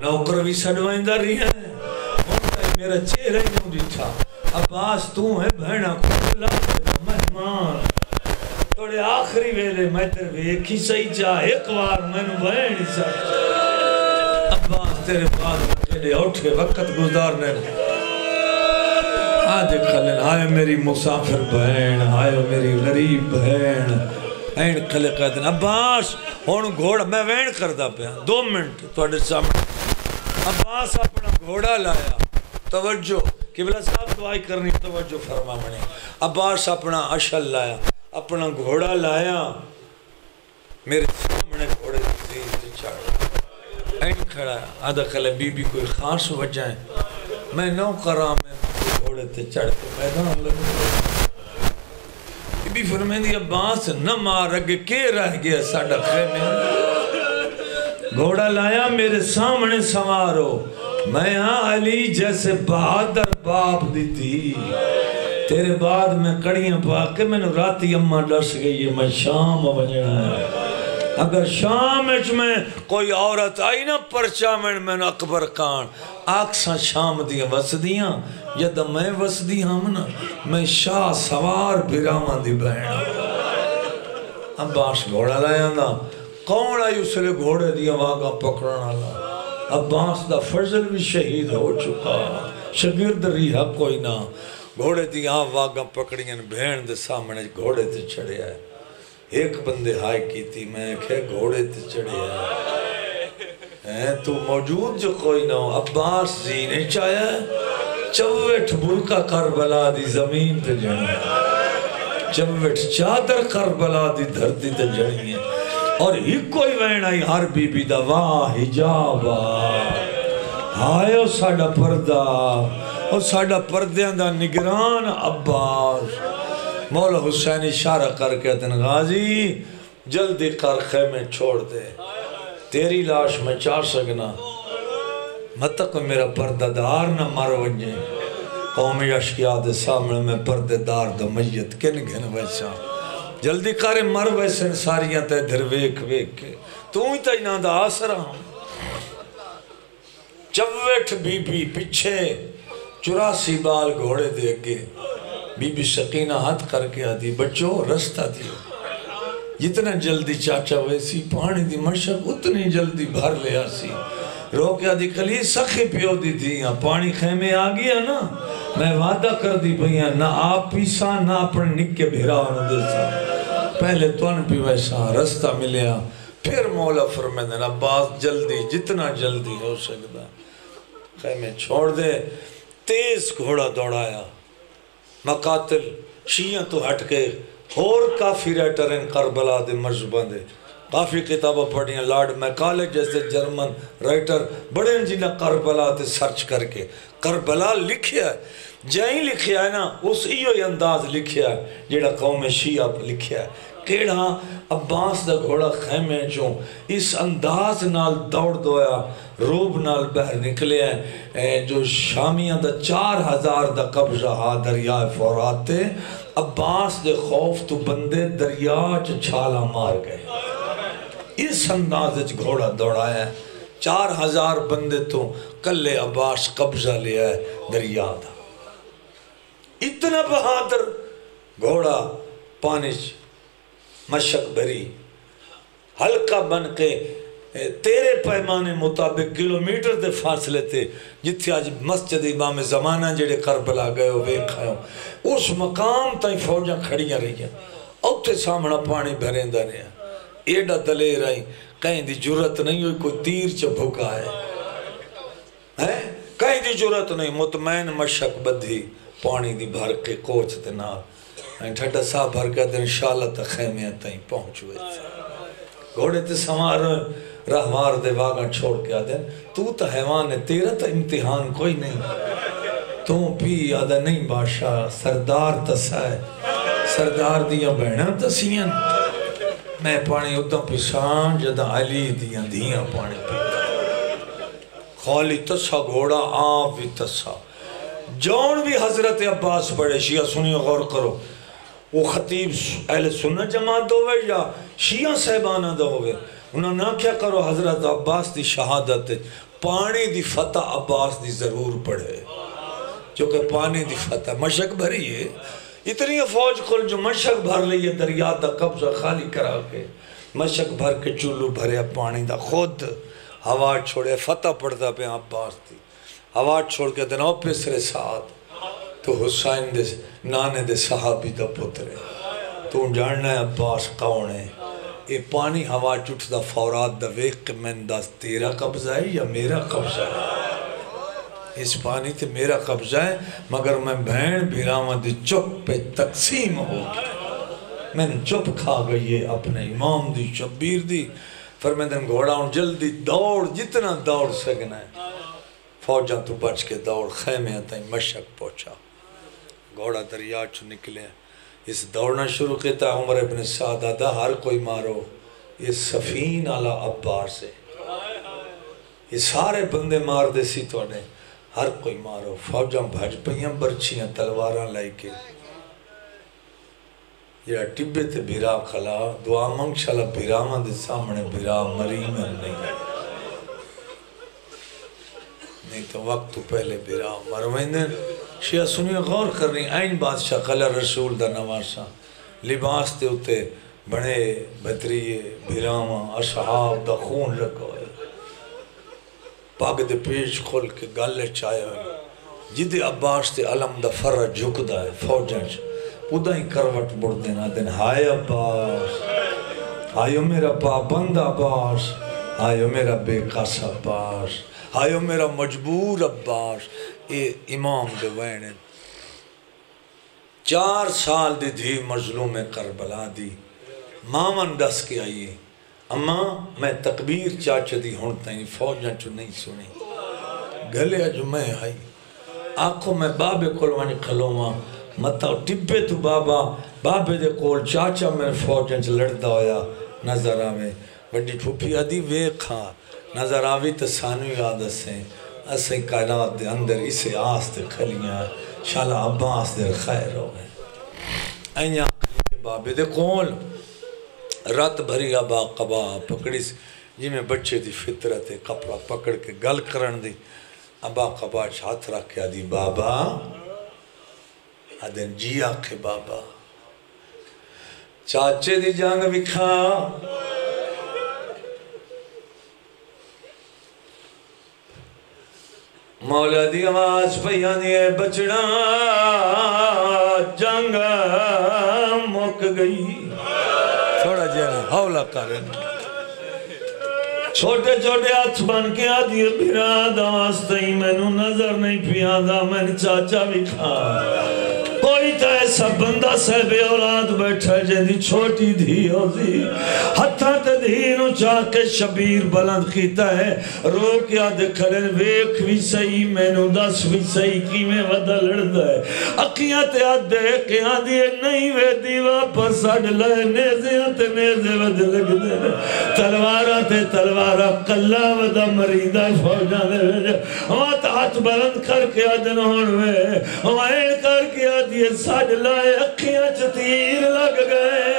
نوکر بھی سڑوائندہ رہی ہیں میرا چہرہ ہی نہیں ڈٹھا عباس تو ہے بہنہ کو اللہ تیرا مہمان توڑے آخری ویلے میں تیرے ایک ہی صحیح چاہ ایک وار میں نے بہن ہی صحیح عباس تیرے بعد اکیلے اٹھے وقت گزارنے آدھے کھلن آئے میری مسافر بہن آئے میری غریب بہن این کھلے کہتے ہیں عباس ہون گھوڑا میں وین کردہ پہ 2 منٹ توڑے سامنے عباس اپنا گھوڑا لایا توجہ قبلہ صاحب دعائی کرنی توجہ فرما منے عباس اپنا اشل لایا اپنا گھوڑا لایا میرے سامنے گھوڑے زیر چڑھ این کھڑا ہے آدھا کھلے بی بی کوئی خاص وجہ ہے میں نو کرا میں گھوڑے تے چڑھ کے میدان لگوں بی فرمیندی عباس نہ مار اگے کے رہ گیا ساڑا خیمے گھوڑا لایا میرے سامنے سوارو میں ہاں علی جیسے بہادر باپ دی تھی تیرے بعد میں کڑیاں پا کے میں نے راتی اممہ ڈس گئی ہے میں شام بجنا ہے اگر شام اچ میں کوئی عورت آئی نا پرچامن میں اکبر کان آکساں شام دیاں وسدیاں جدہ میں وسدی ہم نا میں شاہ سوار بھرامان دی بہن عباس گھوڑا لائے نا کون آئی اس لئے گھوڑے دیا واگا پکڑنا لا عباس دا فضل بھی شہید ہو چکا شگرد ریحہ کوئی نہ گھوڑے دیا واگا پکڑیاں بہن دے سامنے گھوڑے تے چڑھے آئے ایک بندے ہائی کی تھی میں کہے گھوڑے تے چڑھے آئے تو موجود جو کوئی نہ ہو عباس زینے چاہیا چوٹ بلکا کربلا دی زمین تے جڑی چوٹ چادر کربلا دی دھرتی تے جڑی ہے اور ہی کوئی وین آئی ہر بی بی دا واہ حجابا آئے ساڑا پردہ اور ساڑا پردیاں دا نگران عباس مولا حسین اشارہ کر کے دن غازی جلدی کر خیمے چھوڑ دے تیری لاش میں چار سکنا مت کو میرا پردہ دار نہ مر ونجے قومی اشکیاء دے سامنے میں پردے دار دا میت کن گھن ویسا جلدی کارے مر ویسے ساریاں تے دھر ویک ویک کے تو ہی تا ہی دا آسرہ ہوں چوٹ بی بی پچھے 84 بال گھوڑے دے گے بی بی سکینہ ہاتھ کر کے آدھی بچو رستہ دیو جتنا جلدی چاچا ویسی پانی دی مشک اتنی جلدی بھر لے آسی رو کے آدھی کلی سخی پیو دی تھی پانی خیمے آگیا نا میں وعدہ کر دی بھئیاں نہ آپ پیسا نہ اپنے نکے بھیرا ہونے دیسا پہلے تو ان پی ویسا رستہ ملیا پھر مولا فرمیدن عباس جلدی جتنا جلدی ہو سکتا خیمے چھوڑ دے تیز گھوڑا دوڑایا مقاتل شیعہ تو ہٹ کے اور کافی رائٹر ہیں کربلا دے مرزبان دے کافی کتابہ پڑھی ہیں لارڈ میکالے جیسے جرمن رائٹر بڑے ہیں جنہیں کربلا دے سرچ کر کے کربلا لکھیا ہے جائیں لکھیا ہے نا اس ایو انداز لکھیا ہے جیڑا قوم شیعہ لکھیا ہے کیڑا عباس دا گھوڑا خیمے چوں اس انداز نال دوڑ دویا روب نال بہر نکلے ہیں جو شامیاں دا 4000 دا قبضہ ہا دریائے فوراتے عباس دے خوف تو بندے دریا چھالا مار گئے اس انداز گھوڑا دوڑایا ہے 4000 بندے تو کلے عباس قبضہ لیا ہے دریا دا اتنا بہادر گھوڑا پانی مشک بری ہلکا بن کے تیرے پیمانے مطابق کلومیٹر دے فاصلے تھے جتھے آج مسجد امام زمانہ جڑے کربلا گئے ہو ویکھا ہو اس مقام تائیں فوجاں کھڑیاں رہی ہیں اوتے سامنا پانی بھریں دا رہے ہیں ایڈا دلے رہی کہیں دی جرت نہیں ہوئی کوئی تیر چا بھکا ہے کہیں دی جرت نہیں مطمئن مشک بدھی پانی دی بھر کے کوچ دے نال ٹھٹا صاحب بھر کے دن انشاءاللہ تا خیمیاں تائیں پہنچ ہوئے تھے گھوڑے تے سوار رہوار دے واگاں چھوڑ کے آدھیں تو تا حیوان ہے تیرا تا امتحان کوئی نہیں تو بھی آدھا نہیں بادشاہ سردار تسائے سردار دیا بہناں تسیاں میں پانی اتنا پیسان جدہ علی دیا دیا پانی پیتا خالی تسا گھوڑا آپ بھی تسا جون بھی حضرت عباس پڑھے شیعہ سنیو غور کرو وہ خطیب اہل سنت جماعت ہوئے یا شیعہ صاحبانہ دا ہوئے انہوں نے کیا کرو حضرت عباس دی شہادت پانی دی فتح عباس دی ضرور پڑھے چونکہ پانی دی فتح مشک بھری ہے اتنی فوج کھل جو مشک بھر لئیے دریا دا قبضہ خالی کرا کے مشک بھر کے چولو بھریا پانی دا خود ہوا چھوڑے فتح پڑھتا پہ عباس دی ہوا چھوڑ کے دنوں پیسرے ساتھ تو حسین دے نانے دے صحابی دا پترے تو جاننا ہے عباس کون ہے یہ پانی ہوا چٹھ دا فورات دا ویک کے میں انداز تیرا قبضہ ہے یا میرا قبضہ ہے اس پانی تے میرا قبضہ ہے مگر میں بہن بھیراوان دی چپ پہ تقسیم ہو گیا میں نے چپ کھا گئی ہے اپنے امام دی شبیر دی فرمیدن گھوڑا ہوں جلدی دوڑ جتنا دوڑ سکنا ہے فوجاں تو بچ کے دوڑ خیمے تائیں مشک پہنچا گھوڑا دریا چو نکلے اس دوڑنا شروع کیتا عمر ابن سعد دا ہر کوئی مارو یہ سفین علی عباس ہے یہ سارے بندے مار دے سی تو نے ہر کوئی مارو فوجاں بھج پئیاں برچیاں تلواراں لائے کے یہ ٹبے تے بھیرا کھلا دعا منگ شالا بھیراواں دے سامنے بھیرا مری میں نہیں تو وقت تو پہلے بھیرا مرویندے شیعہ سنیے غور کر رہی این بادشاہ قلعہ رسول دا نواسا لباس تے اتے بڑے بدریے بھیراواں اصحاب دا خون لگوئے پاک دے پیش کھول کے گالے چاہے ہوئے جدے عباس تے علم دا فرہ جھکدا ہے فوجنچ ادا ہی کروٹ بڑھ دینا دن ہائے عباس آئیو میرا پابند عباس آئیو میرا بے قاس عباس آئیو میرا مجبور عباس اے امام دے وینے 4 سال دی دھی مظلوم کربلا دی مامن ڈس کے آئیے اما میں تکبیر چاچے دی ہونتا ہی فوجاں چو نہیں سنی گلے جو میں آئی آنکھوں میں بابے کلوانی کھلوما مطا ٹبے تو بابے دے کول چاچا میں فوجاں چو لڑتا ہویا نظر آوے بڑی پھوپی آدھی وے کھا نظر آوی تو سانو یاد اسیں اسیں کائنات دے اندر اسے آس دے کھلیاں شالا عباس دے خیر ہو گئے اینیا بابے دے کول رات بھری آبا قبا پکڑی جی میں بچے دی فطرت کپڑا پکڑ کے گل کرن دی ابا قبا ہاتھ رکھ کے آدھی بابا آدھن جی آکھے بابا چاچے دی جانگ بکھا مولا دی آواز پیانی ہے بچڑا جنگ مک گئی تھوڑا جہاں حولہ کرن چھوٹے چھوٹے ہاتھ بن کے آدھی بھیرا داستہی میں نو نظر نہیں پیادا میں نے چاچا بھی کھا کوئی تا ایسا بندہ صاحب اولاد بیٹھا ہے جن دی چھوٹی دھی ہوتی ہتھا تے دھینو چاہ کے شبیر بلند کیتا ہے رو کیا دکھلن ویکھ بھی صحیح میں نو دس بھی صحیح کی میں ودا لڑدا ہے اکیاں تے آدھ دے کے آدھی نہیں وے دی واپس اڑ لائے نیزیاں تے نیزے ود لگ دے تلوارہ تے تلوارہ کلا ودا مریدہ فوجہ دے ہمات ہاتھ بلند کر کے آدھن ہوڑوے ہمائن کر کے آدھی یہ ساڑ لائے اکھیاں چتیر لگ گئے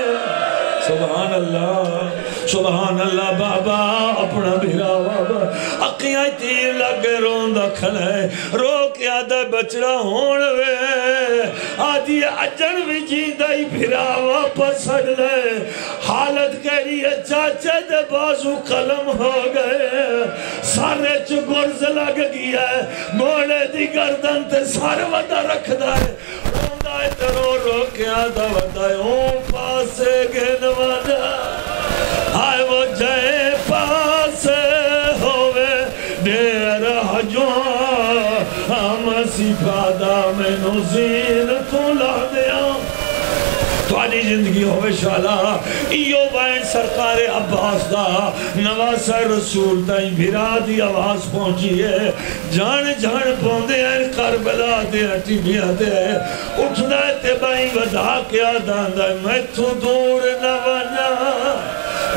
سبحان اللہ بابا اپنا بھیرا بابا اکھیاں تیر لگ گئے روندہ کھلائے رو کے آدھے بچڑا ہونوے آدھی اجن بھی جیندہ ہی بھیرا واپس سڑ لائے حالت کہہ ہے چاچے دے بازو قلم ہو گئے سارے چو گرز لگ گیا ہے موڑے دی گردن تے سارے ودا رکھ دائے روندہ ترو رو کے آدھا ودائے اون پاسے گھنوانا آئے وہ جائے پاسے ہوئے دیر حجوان ہم سفادہ میں نزین تو لا دیا توالی زندگی ہوئے شالا ایو بائن سرکار عباس دا نواز رسول تائیں بھیرا دی آواز پہنچی ہے جان جان پوندے ہیں کربلا دے اٹی بیا دے اٹھ دائے تے بائیں ودا کیا داندہ میں تو دور نوانا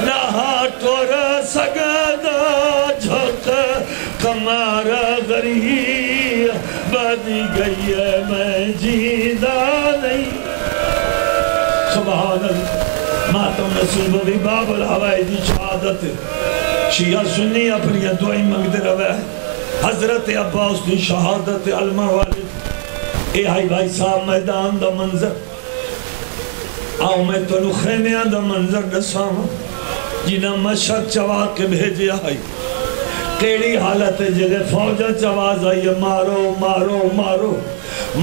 نہا ٹور سگادا جھوک کمارا غریب بدی گئی ہے میں جیدہ نہیں سبحان اللہ ماتم نصیب بھی باب الحوائی دی شہادت شیعہ سنی اپنی دعائی مانگتے روے حضرت عباس دی شہادت علمہ والد اے آئی بھائی صاحب میدان دا منظر آؤ میں تو خیمیان دا منظر نسام جنہ مشہد چوا کے بھیجے آئی کیڑی حالت ہے جلے فوجہ چواز آئی مارو مارو مارو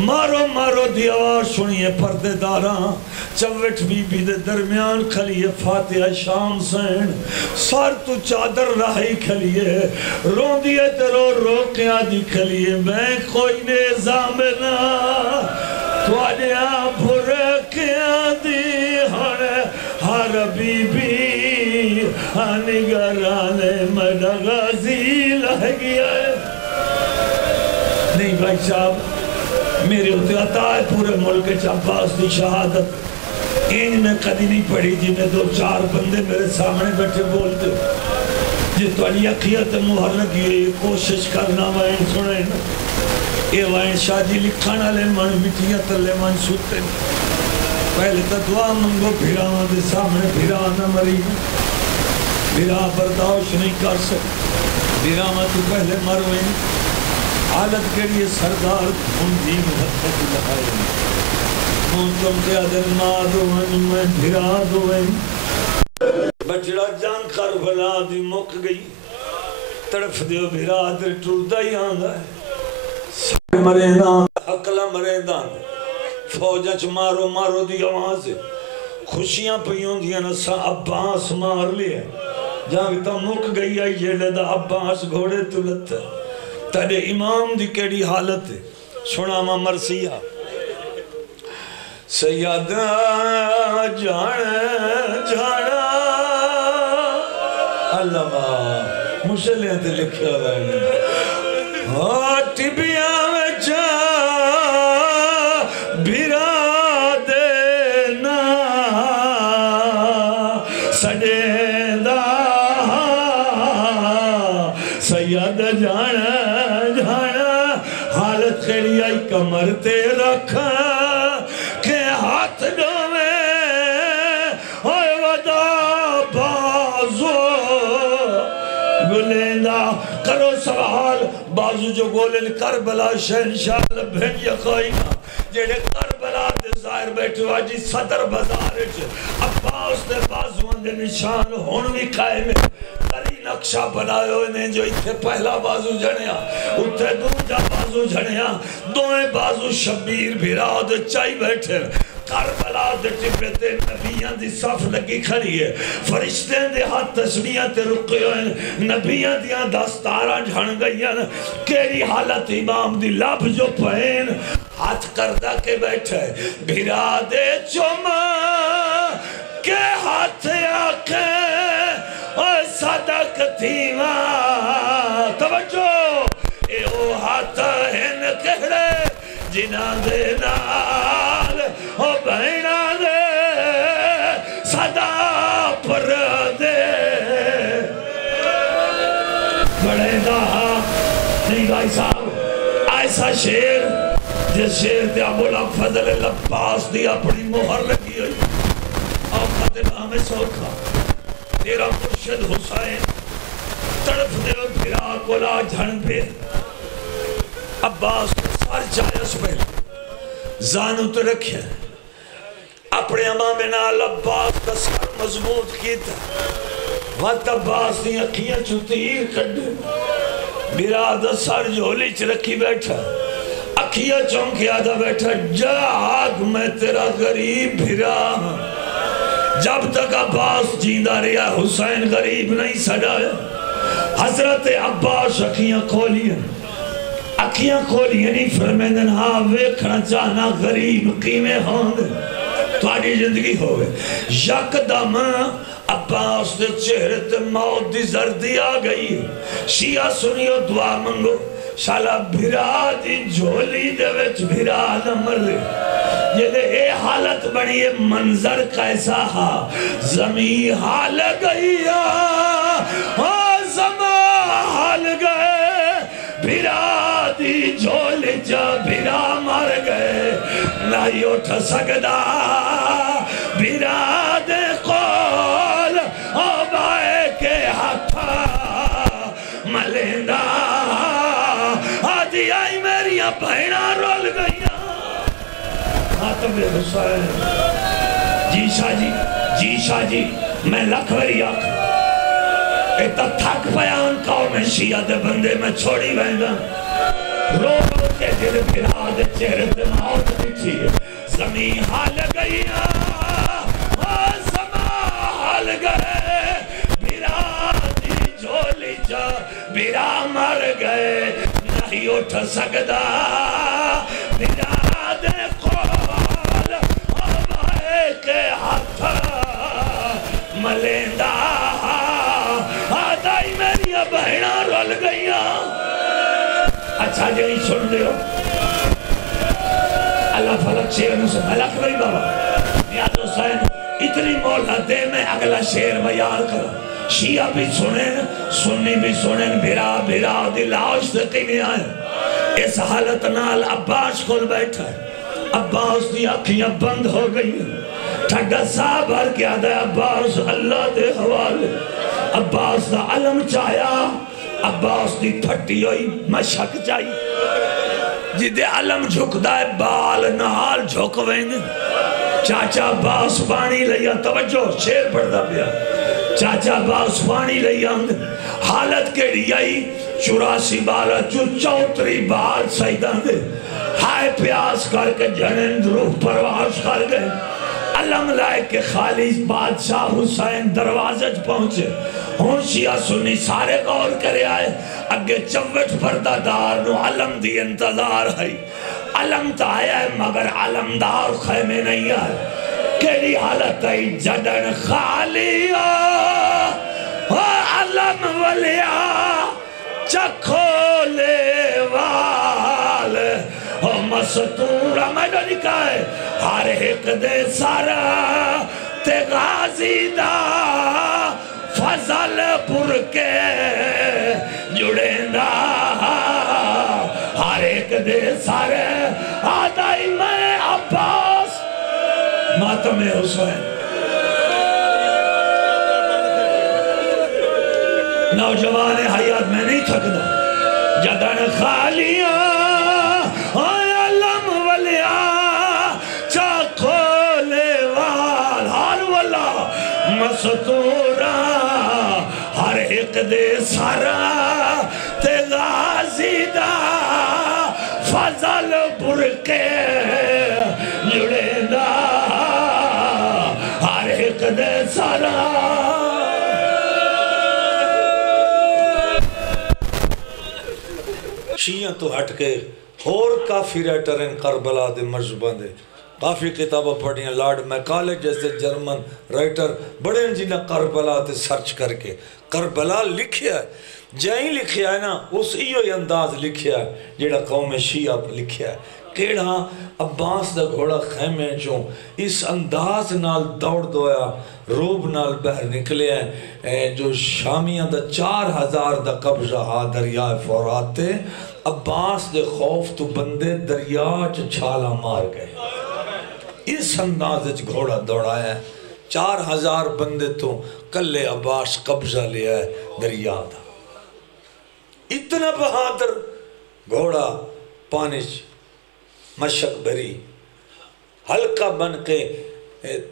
مارو مارو دی آواز سنیے پردے داراں چوٹ بی بی دے درمیان کھلیے فاتحہ شام سین سار تو چادر راہی کھلیے رون دیئے تے رو کے آدھی کھلیے میں کوئی نظام نہ تو آنے آپ کے آدھی ہر بی بی نگرانے مڈا غازی لہ گیا ہے نہیں بھائی صاحب میرے ہوتے عطا ہے پورے ملک عباس دی شہادت این میں کدی نہیں پڑھی جی میں دو چار بندے میرے سامنے بیٹھے بول دے جی تواڈی اکھیاں تے مہر لگی ہے کوشش کرنا وائن سنیں یہ وائن شاہ جی لکھن والے من مٹیاں تلے من سوتے پہلے تو دعا منگو بھیراواں دے سامنے بھیرا نہ مری بھیرا برداشت نہیں کر سکتے بھیراواں تو پہلے مر وین حالت کیڑی سردار ان دی محبت لگائے تم کے ادن مادوئن میں بھرا دوئن بچڑا جان کربلا دی مک گئی تڑف دیو بھرا در ٹوٹا ہی آنگا ہے سارے مریندان حقلہ مریندان فوجہ چ مارو مارو دی آواز خوشیاں پیوں دیا نسا عباس مار لیا جانگ تا مک گئی آئی جیلے دا عباس گھوڑے تلت تیرے امام دی کیڑی حالت ہے سنا ماں مرسیہ سیدہ جانا اللہ مشلیاں تے لکھیا ہے ٹبیاں میں جا بھرا دینا سڑے دا سیدہ جانا حالت خیری آئی کمر تے رکھا کرو سوال بازو جو گولن کربلا شہنشاہ لبھن یقائنا جیڑے کربلا دے ظاہر بیٹھے واجی صدر بازارج عباس دے بازوان دے نشان ہونوی قائم ہے تری نقشہ بنائے ہوئے جو اتھے پہلا بازو جھڑیا اتھے دوجہ بازو جھڑیا دوئے بازو شبیر بھیراد چائی بیٹھے کربلا دے ٹپے تے نبیان دی صف لگی کھڑی ہے فرشتے دے ہاتھ تسبیحاں تے رکے ہوئے نبیان دیاں دستاراں جھڑ گئیاں کیری حالت امام دی لب جو پہین ہاتھ کردہ کے بیٹھے بھیرا دے چوما کے ہاتھ آکھیں اور صدق تھیما توجہ اے او ہاتھ ہن کہڑے جنہ دے نال او بہنا دے صدا پر دے بڑے دا نہیں بھائی صاحب ایسا شیر جس شیر تے ابو الفضل العباس دی اپنی مہر لگی ہوئی آقا نام سوکھا تیرا مرشد حسین تڑف دے پھرا کولا جھن پہ عباس کے سار چاہے اس پہ زانو تو رکھے اپنے امام نال عباس کا سر مضبوط کی تھا وقت عباس نے اکھیاں چوتیر کڑے براد سر جھولی چ رکھی بیٹھا اکھیاں چونکے آدھا بیٹھا جاگ میں تیرا غریب بھرا جب تک عباس جیندہ رہا حسین غریب نہیں سڑایا حضرت عباس اکھیاں کھولی نہیں فرمیندن ہاں ویکھنا چاہنا غریب قیمے ہوندے تھوڑی زندگی ہوئے یک دم عباس دے چہرے تے موت دی زردی آ گئی شیعہ سنیو دعا منگو شالا بھرا دی جھولی دے وچ بھرا نہ مرے یہ دے اے حالت بڑی منظر کیسا ہا زمین حال گئی زمان حال گئے بھرا دی جھولی جا بھرا مر گئے نہیں اٹھ سکدا بھرا دے قول آبائے کے ہاتھا ملیندہ آدھی آئی میریاں بہنہ رول گئیاں خاتم حسین جی شاہ جی میں لکھوری آکھ ایتا تھک بیان قوم شیعہ دے بندے میں چھوڑی بہنگا رو کے دل بھرا دے چہرے دے موت دیکھی زمین حال گئی زمان حال گئے بھرا دی جھولی جا بھرا مر گئے نہیں اٹھ سکدا بھرا دے قول آبائے کے ہاتھ ملیندہ آدھائی میریاں بہنہ رول گئیاں اچھا جی سن دیو اللہ فلک شیر نسل ملک بھائی بابا واقعات حسین اتنی مہلت دے میں اگلا شعر بیان کروں شیعہ بھی سنیں سنی بھی سنیں بھرا بھرا دی لاش دقی میں آئے اس حالت نال عباس کھل بیٹھا ہے عباس دی آنکھیاں بند ہو گئی ٹھڈا سا بھر کے آدھا عباس اللہ دے حوالے عباس دا علم چاہیا عباس دی پھٹی ہوئی مشک چاہی جدے علم جھکدا ہے بال نال جھک ویند چاچا عباس پانی لیا توجہ شیر پڑھدا پیا چاچا عباس پانی لیا حالت کے لیائی 84 بالا جو 34 بال سیدان دے ہائے پیاس کر کے جنند روح پرواز کر گئے علم لائے کہ خالص بادشاہ حسین دروازج پہنچے ہون شیعہ سنی سارے غور کرے آئے اگے چوٹ پردہ دار نو علم دی انتظار ہے علم تا آیا ہے مگر علمدار خیمے نہیں آئے کیلی حالت ہے جدن خالیا علم ولیا چکھو لے وال مستورہ میں جو لکھا ہے ہر ایک دے سارا تے غازی دا فضل پر کے جڑیں دا ہر ایک دے سارے آدھائی میں عباس ماتم حسین نوجوان حیات میں نہیں تھکدا جدن خالیاں علم ولیا چاکھو لے وال حال والا مستورہ ہر ایک دے سارا تے غازی دا فضل پر کے جڑے دا ہر ایک دے سارا شیعہ تو ہٹ کے اور کافی رائٹر ہیں کربلا دے مرزبان دے کافی کتابہ پڑھیں لارڈ میکالے جیسے جرمن رائٹر بڑے جنہیں کربلا تے سرچ کر کے کربلا لکھیا ہے جائیں لکھیا ہے نا اس ایو انداز لکھیا ہے جیڑا قوم شیعہ لکھیا ہے کیڑا عباس دا گھوڑا خیمے چوں اس انداز نال دوڑ دویا روب نال بہر نکلے ہیں جو شامیاں دا 4000 دا قبضہ ہا دریائے فورات تے عباس دے خوف تو بندے دریا چھالا مار گئے اس انداز گھوڑا دوڑایا ہے 4000 بندے تو کلے عباس قبضہ لیا ہے دریا دا اتنا بہادر گھوڑا پانچ مشک بری ہلکا بن کے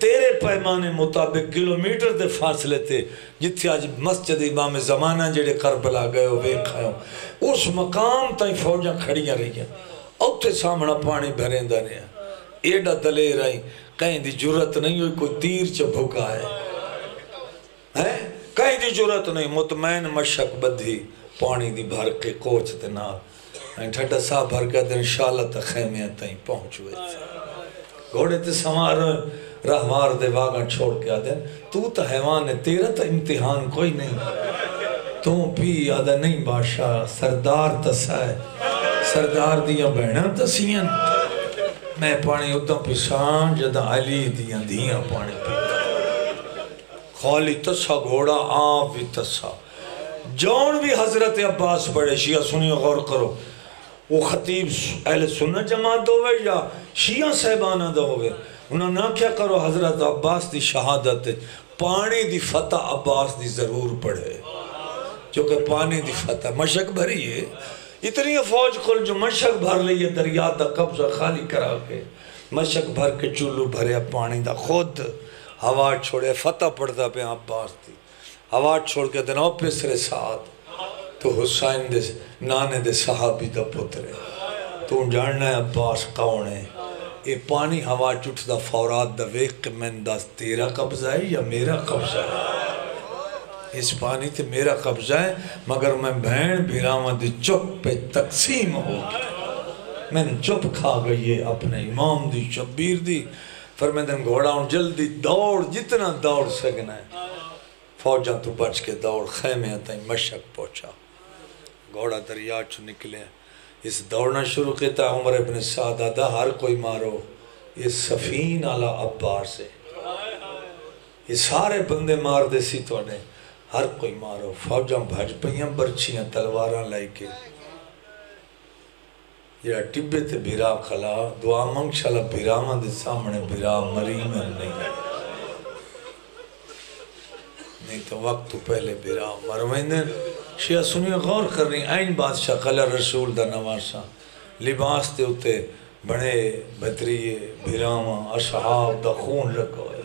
تیرے پیمانے مطابق کلومیٹر دے فاصلے تے جتھے آج مسجد امام زمانہ جڑے کربلا گئے ہو ویکھائے ہو اس مقام تائیں فوجاں کھڑیاں رہی ہیں اوتے سامنا پانی بھریں دا نہیں ہے ایڈا دلے رہی کہیں دی جرت نہیں ہوئی کوئی تیر چبھکا ہے کہیں دی جرت نہیں مطمئن مشک بدھی پانی دی بھر کے کوچ دے نال ٹھٹا سا بھر کے دن انشاءاللہ تا خیمیاں تائیں پہنچ ہوئے گھوڑے تے سمار رہوار دے واگن چھوڑ کے آدھیں تو تا حیوان ہے تیرا تا امتحان کوئی نہیں تو بھی آدھا نہیں بادشاہ سردار تسائے سردار دیا بہنہ تسیاں میں پانی ادھا پسان جدہ علی دیا دیا پانی پیتا خالی تسا گھوڑا آپ بھی تسا جون بھی حضرت عباس پڑھے شیعہ سنی غور کرو وہ خطیب اہل سنت جماعت ہوئے یا شیعہ صاحبانہ دا ہوئے انہوں نے کیا کرو حضرت عباس دی شہادت پانی دی فتح عباس دی ضرور پڑھے چونکہ پانی دی فتح مشک بھری ہے اتنی فوج کھل جو مشک بھر لئیے دریا دا قبضہ خالی کرا کے مشک بھر کے چولو بھرے پانی دا خود ہوا چھوڑے فتح پڑھتا پہ عباس دی ہوا چھوڑ کے دنوں پیسرے ساتھ تو حسین دے نانے دے صحابی دا پترے تو جاننا ہے عباس کون ہے یہ پانی ہوا چٹھ دا فورات دا ویک کے میں دا تیرا قبضہ ہے یا میرا قبضہ ہے اس پانی تے میرا قبضہ ہے مگر میں بہن بھیراوان دی چپ پہ تقسیم ہوگی میں نے چپ کھا گئی ہے اپنے امام دی شبیر دی فرمیدن گھوڑا ہوں جلدی دوڑ جتنا دوڑ سکنا ہے فوجاں تو بچ کے دوڑ خیمے تائیں مشک پہنچا گھوڑا دریا چو نکلے اس دوڑنا شروع کیتا عمر ابن سعد آدھا ہر کوئی مارو یہ سفین علی عباس ہے یہ سارے بندے مار دے سی تو نے ہر کوئی مارو فوجاں بھج پئیاں برچیاں تلواراں لائی کے یہ ٹبے تے بھیرا کھلا دعا منگ شالا بھیراواں دے سامنے بھیرا مری میں نہیں تو وقت تو پہلے بھیرا مرویندے شیعہ سنیے غور کر رہی این بادشاہ قلع رسول دا نواسا لباس تے اتے بڑے بطریے بھیراواں اصحاب دا خون لگوئے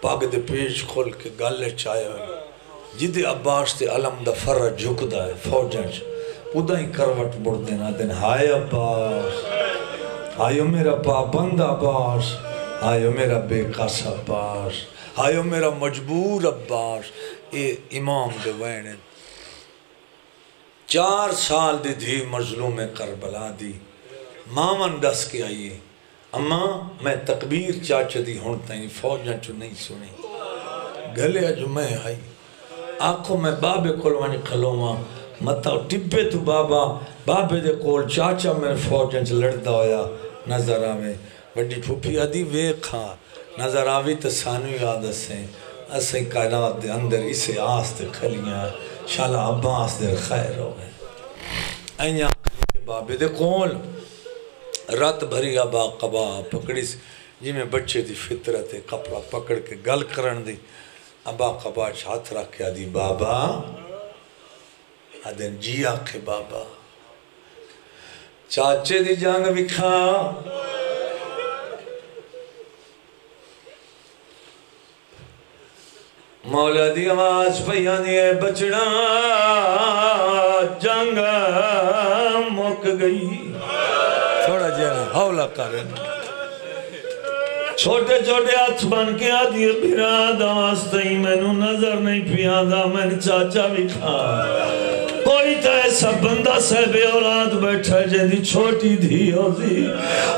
پاک دے پیش کھول کے گالے چاہے ہوئے جدے عباس تے علم دا فرہ جھکدا ہے فوجاں ادا ہی کروٹ بڑھ دینا دن ہائے عباس آئیو میرا پابند عباس آئیو میرا بے قاس عباس آئیو میرا مجبور عباس اے امام دے وینن 4 سال دی دھی مظلوم کربلا دی مامن ڈس کے آئیے اما میں تکبیر چاچ دی ہونتا ہی فوجاں چو نہیں سنی گلے جو میں آئی آنکھوں میں بابے کلوانی کھلوما مطا ٹبے تو بابے دے کول چاچا میں فوجاں چو لڑتا ہویا نظر آوے بڑی پھوپی آدھی وے کھا نظر آوی تو سانوی یاد اسیں کائنات دے اندر اسے آس دے کھلیاں شالا عباس دے خیر ہو گئے اینیا بابے دے کول رات بھری ابا قبا پکڑی جی میں بچے دی فطرت کپڑا پکڑ کے گل کرن دی ابا قبا ہاتھ رکھ کے آدھی بابا آدھن جی آکھے بابا چاچے دی جانگ بکھا مولا دی آواز پیانی ہے بچڑا جنگ مک گئی تھوڑا جہاں حولا کرن چھوٹے چھوٹے ہاتھ بن کے آدھی بھیرا داستہی میں نو نظر نہیں پیادا میں نے چاچا بھی کھا کوئی تا ایسا بندہ صاحب اولاد بیٹھا جیدی چھوٹی دھی ہوتی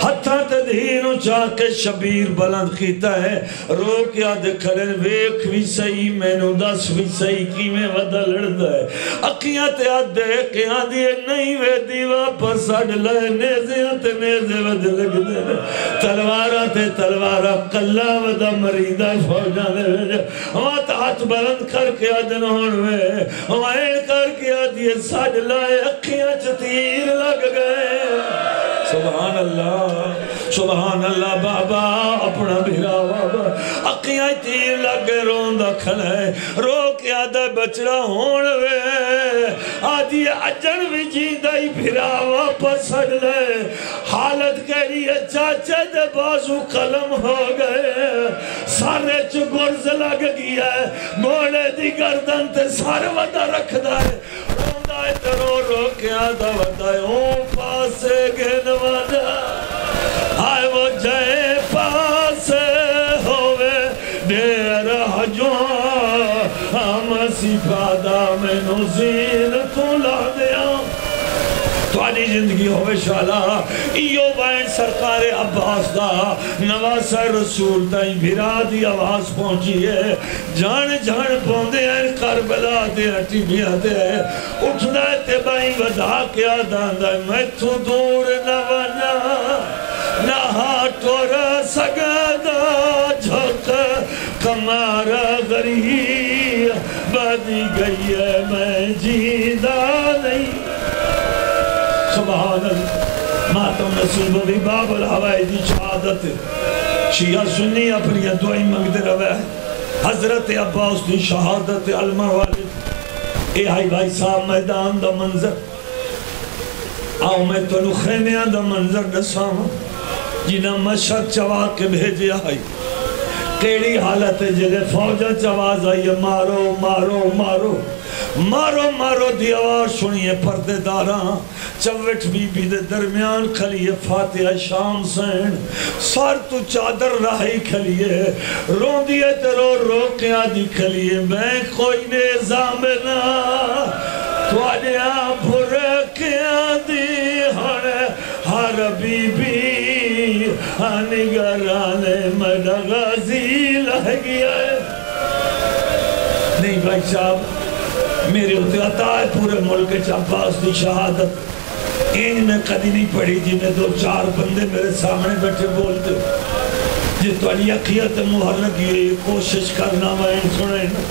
ہتھا تے دھینو چاہ کے شبیر بلند کیتا ہے رو کیا دکھلن ویک بھی صحیح مینو دس بھی صحیح کی میں ودا لڑدا ہے اکیاں تے آدھ دے کہ آدھی نہیں وے دیوا پر سڑ لائے نیزیاں تے نیزے ود لگ دے تلوارہ تے تلوارہ کلا ودا مریدہ فوجہ دے وہاں تا ہاتھ بلند کر کے آدھن ہوئے وہاں ایڑ کر کے آدھ یہ ساڑ لائے اکھیاں چتیر لگ گئے سبحان اللہ بابا اپنا بھیرا بابا اکھیاں تیر لگ گئے روندہ کھلائے رو کے آدھے بچڑا ہون وے آدھی اجن بھی جیندہ ہی بھیرا واپس سڑ لائے حالت کہہ ہے چاچے دے بازو قلم ہو گئے سارے چو گرز لگ گیا ہے موڑے دی گردن تے سارے ودا رکھ دائے روندہ اترو رو کے آدھا ودائے اون پاسے گھن ودا آئے وہ جائے پاسے ہوئے دیر حجوان ہم سفادہ میں نزین تو لا دیا توالی زندگی ہوئے شالا ایو بین سرکار عباس دا نواسہ رسول دائیں بھیرا دی آواز پہنچی ہے جان جان پوندے ہیں کربلا دے اٹی بیا دے اٹھنا تے بائیں ودا کیا داندہ میں تو دور نہ ونا نہ ہاتور سگدہ جھوک کمار غریب بدی گئی ہے میں جیدہ نہیں سبحان اللہ ماتم نصیب بھی باب الحوائی دی شہادت شیعہ سنی اپنی دعائی مانگتے روے حضرت عباس دی شہادت علمہ والد اے آئی بھائی صاحب میدان دا منظر آؤ میں تو خیمیاں دا منظر نساں جنہ مشہد چوا کے بھیجے آئی کیڑی حالت ہے جلے فوجہ چواز آئی مارو مارو مارو مارو مارو دی آواز سنیے پردے داراں چوٹ بی بی دے درمیان کھلیے فاتحہ شام سین سار تو چادر راہی کھلیے رون دیئے ترو رو کے آدھی کھلیے میں کوئی نظام نہ تو آنے آپ رکھے آدھی ہر بی بی نگرانے مدہ غازی لہ گیا ہے نہیں بھائی صاحب میرے ہوتے عطا ہے پورے ملک عباس دی شہادت این میں کدی نہیں پڑھی جی میں 2-4 بندے میرے سامنے بیٹھے بولتے جی توڑی اکھیت مہر لگی ہے کوشش کرنا وائن سنے نا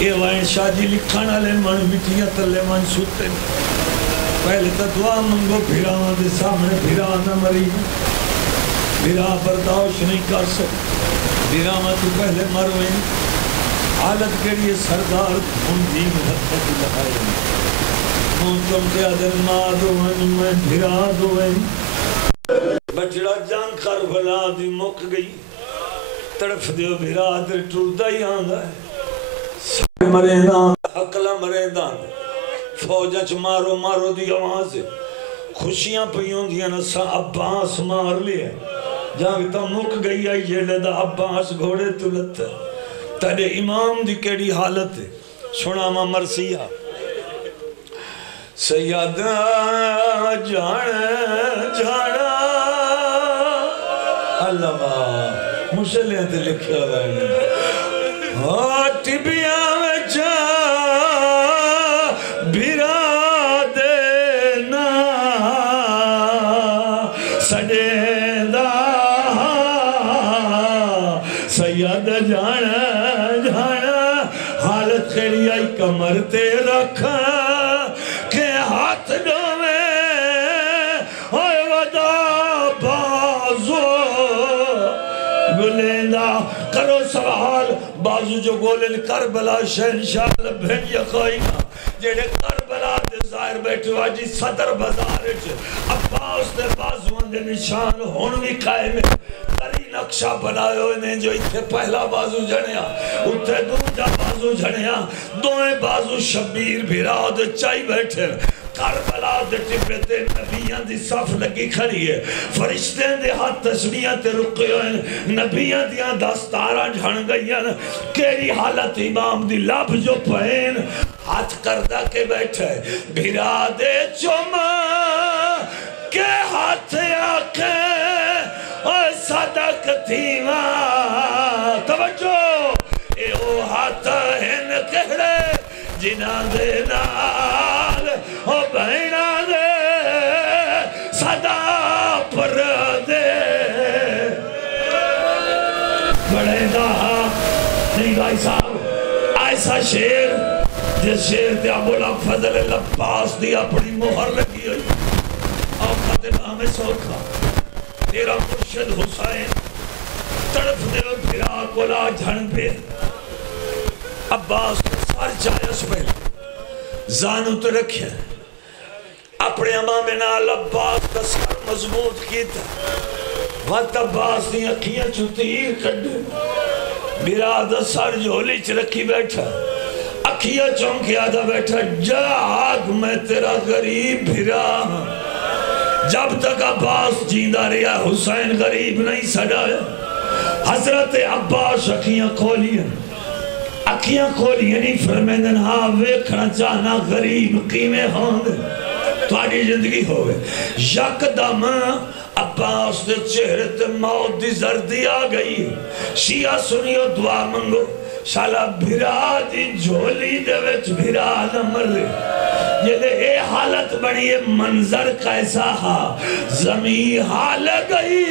یہ وائن شاہ جی لکھانا لے من مٹیت لے من سوتے پہلے تا دعا منگو بھیراں دے سامنے بھیراں نہ مری بھیراں برداشت نہیں کر سکتے بھیراں تو پہلے مرویں حالت کے لیے سردار ان دین حد لگائے تم دیا دن مادوئن میں بھیراں دوئن بچڑا جان کر بھلا دی مک گئی تڑف دیو بھرادر ٹردہ ہی آنگا ہے مریندان حقلہ مریندان فوجہ چھ مارو مارو دی آواز خوشیاں پیوں دیا نسا عباس مار لیا جانگ تا مک گئی آئی جیلے دا عباس گھوڑے تلت تڑے امام دی کیڑی حالت ہے سنا ماں مرسیہ سیدہ جانا اللہ مشلیاں تے لکھیا ہے ٹبیاں میں جا بھرا دینا سڑیندہ سید جانا حالت خیری آئی کمر تے رکھا کہ ہاتھ ڈوے ہوئے ودا بازو گلیندہ کرو سوال بازو جو گولن کربلا شہنشاہ لبھن یقائنا جیڑے کربلا دے ظاہر بیٹھے واجی صدر بزارج عباس دے بازوان دے نشان ہون بھی قائم ہے کری نقشہ بنائے ہوئے جو اتھے پہلا بازو جھڑیا اتھے دوجہ بازو جھڑیا دوئے بازو شبیر بھیراد چائی بیٹھے کربلا دے ٹپے تے نبیان دی صف لگی کھڑی ہے فرشتے دے ہاتھ تسبیحاں تے رکے ہوئے نبیان دیاں دستاراں جھڑ گئیاں کیری حالت امام دی لب جو پہن ہاتھ کردہ کے بیٹھے بھیرا دے چوما کے ہاتھ آکھیں اور صدق تھیما توجہ اے او ہاتھ ہن کہڑے جنہ دے نال او بہنا دے صدا پر دے بڑے دا نہیں بھائی صاحب ایسا شیر جس شیر تے ابو فضل العباس دی اپنی مہر لگی ہوئی آقا تے نام سوکھا تیرا مرشد حسین تڑف دے بھرا کولا جھن پہ عباس سار چاہیا سبیل زانو تو رکھیا اپنے امام نال عباس کا سر مضبوط کیتا وقت عباس دی اکھیاں چوتیر کڑے براد سر جھولی چ رکھی بیٹھا اکھیاں چونکے آدھا بیٹھا جاگ میں تیرا غریب بھرا جب تک عباس جیندہ رہا حسین غریب نہیں سڑایا حضرت عباس اکھیاں کھولی نہیں فرمیندن ہاں ویکھنا چاہنا غریب قیمے ہوں دے تھوڑی زندگی ہوئے یک دم عباس دے چہرے تے موت دی زردی آ گئی شیعہ سنیو دعا منگو شالا بھرا دی جھولی دے وچ بھرا نہ مرے یہ لے اے حالت بڑی منظر کیسا ہا زمین حال گئی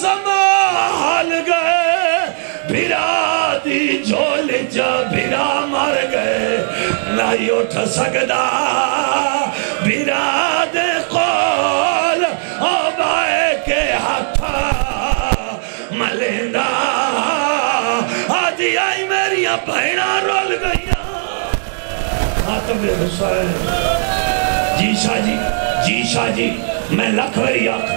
زمان حال گئے بھرا دی جھولی جا بھرا مر گئے نہیں اٹھ سکدا بھرا دے قول او بائے کے ہاتھا ملیندہ آدھی آئی میریاں بہنہ رول گئیاں خاتم حسین جی شاہ جی میں لکھوری آکھ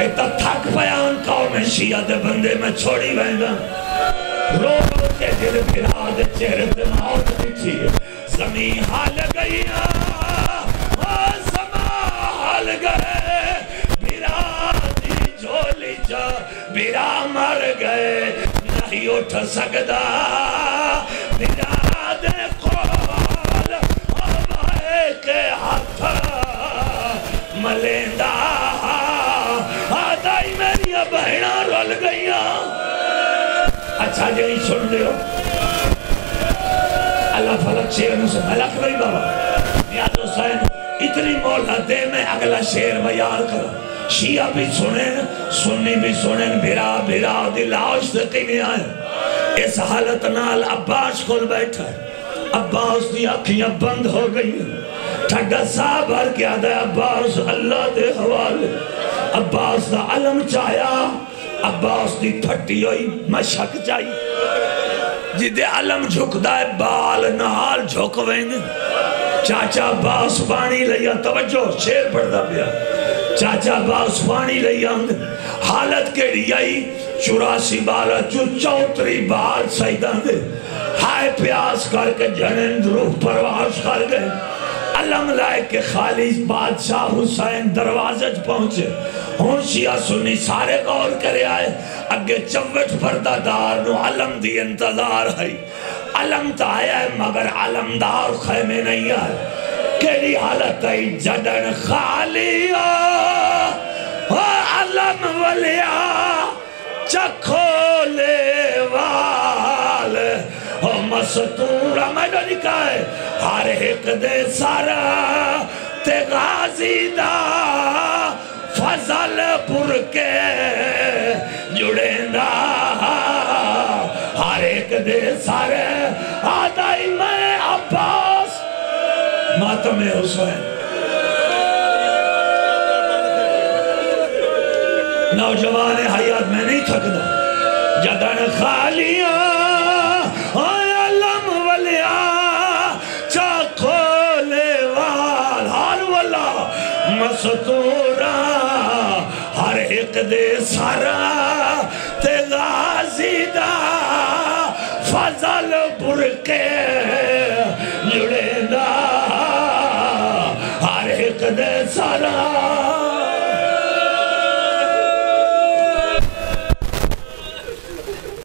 ایتا تھک بیان قوم شیعہ دے بندے میں چھوڑی بہنگا رو کے دل بھرا دے چہرے دے موت بیٹھی زمین حال گئی زمان حال گئے بھرا دی جھولی جا بھرا مر گئے نہیں اٹھ سکدا بھرا دے قول ہمائے کے ہاتھ ملیندہ آدھائی میری بہنہ رول گئیاں اچھا جی سن لیو اللہ فلک شیر سے ملک بری بابا نیاز حسین اتنی مولا دے میں اگلا شیر بیان کرا شیعہ بھی سنیں سنی بھی سنیں بھرا بھرا دی لاش دے قیمیں آئے اس حالت نال عباس کھول بیٹھا ہے عباس دی آنکھیاں بند ہو گئی ٹھڈا صاحب ہر کیا دے عباس اللہ دے حوالے عباس دا علم چاہیا عباس دی پھٹی ہوئی مشک چاہی جدے علم جھک دائے بال نال جھک ویندے چاچا عباس پانی لیا توجہ شیر پڑھتا پیا چاچا عباس پانی لیا حالت کے لیائی 84 بالا جو 34 بال سیدان دے ہائے پیاس کر کے جنند روح پرواز کر گئے علم لائے کہ خالی بادشاہ حسین دروازج پہنچے ہون شیعہ سنی سارے غور کرے آئے اگے چوٹ پردہ دار نو علم دی انتظار ہے علم تا آیا ہے مگر علم دار خیمے نہیں آئے کیلی حالت ہے جدن خالی علم ولیا چکھو لے وال مستورہ میں جو لکھا ہے ہر ایک دے سارا تے غازی دا فضل پر کے جڑیں دا ہر ایک دے سارے آدائی میں عباس ماتم حسین نوجوان حیات میں نہیں تھکدا جدن خالیاں علم ولیا چاکھو لے وال حال والا مستورہ ہر ایک دے سارا تے غازی دا فضل پر کے جڑے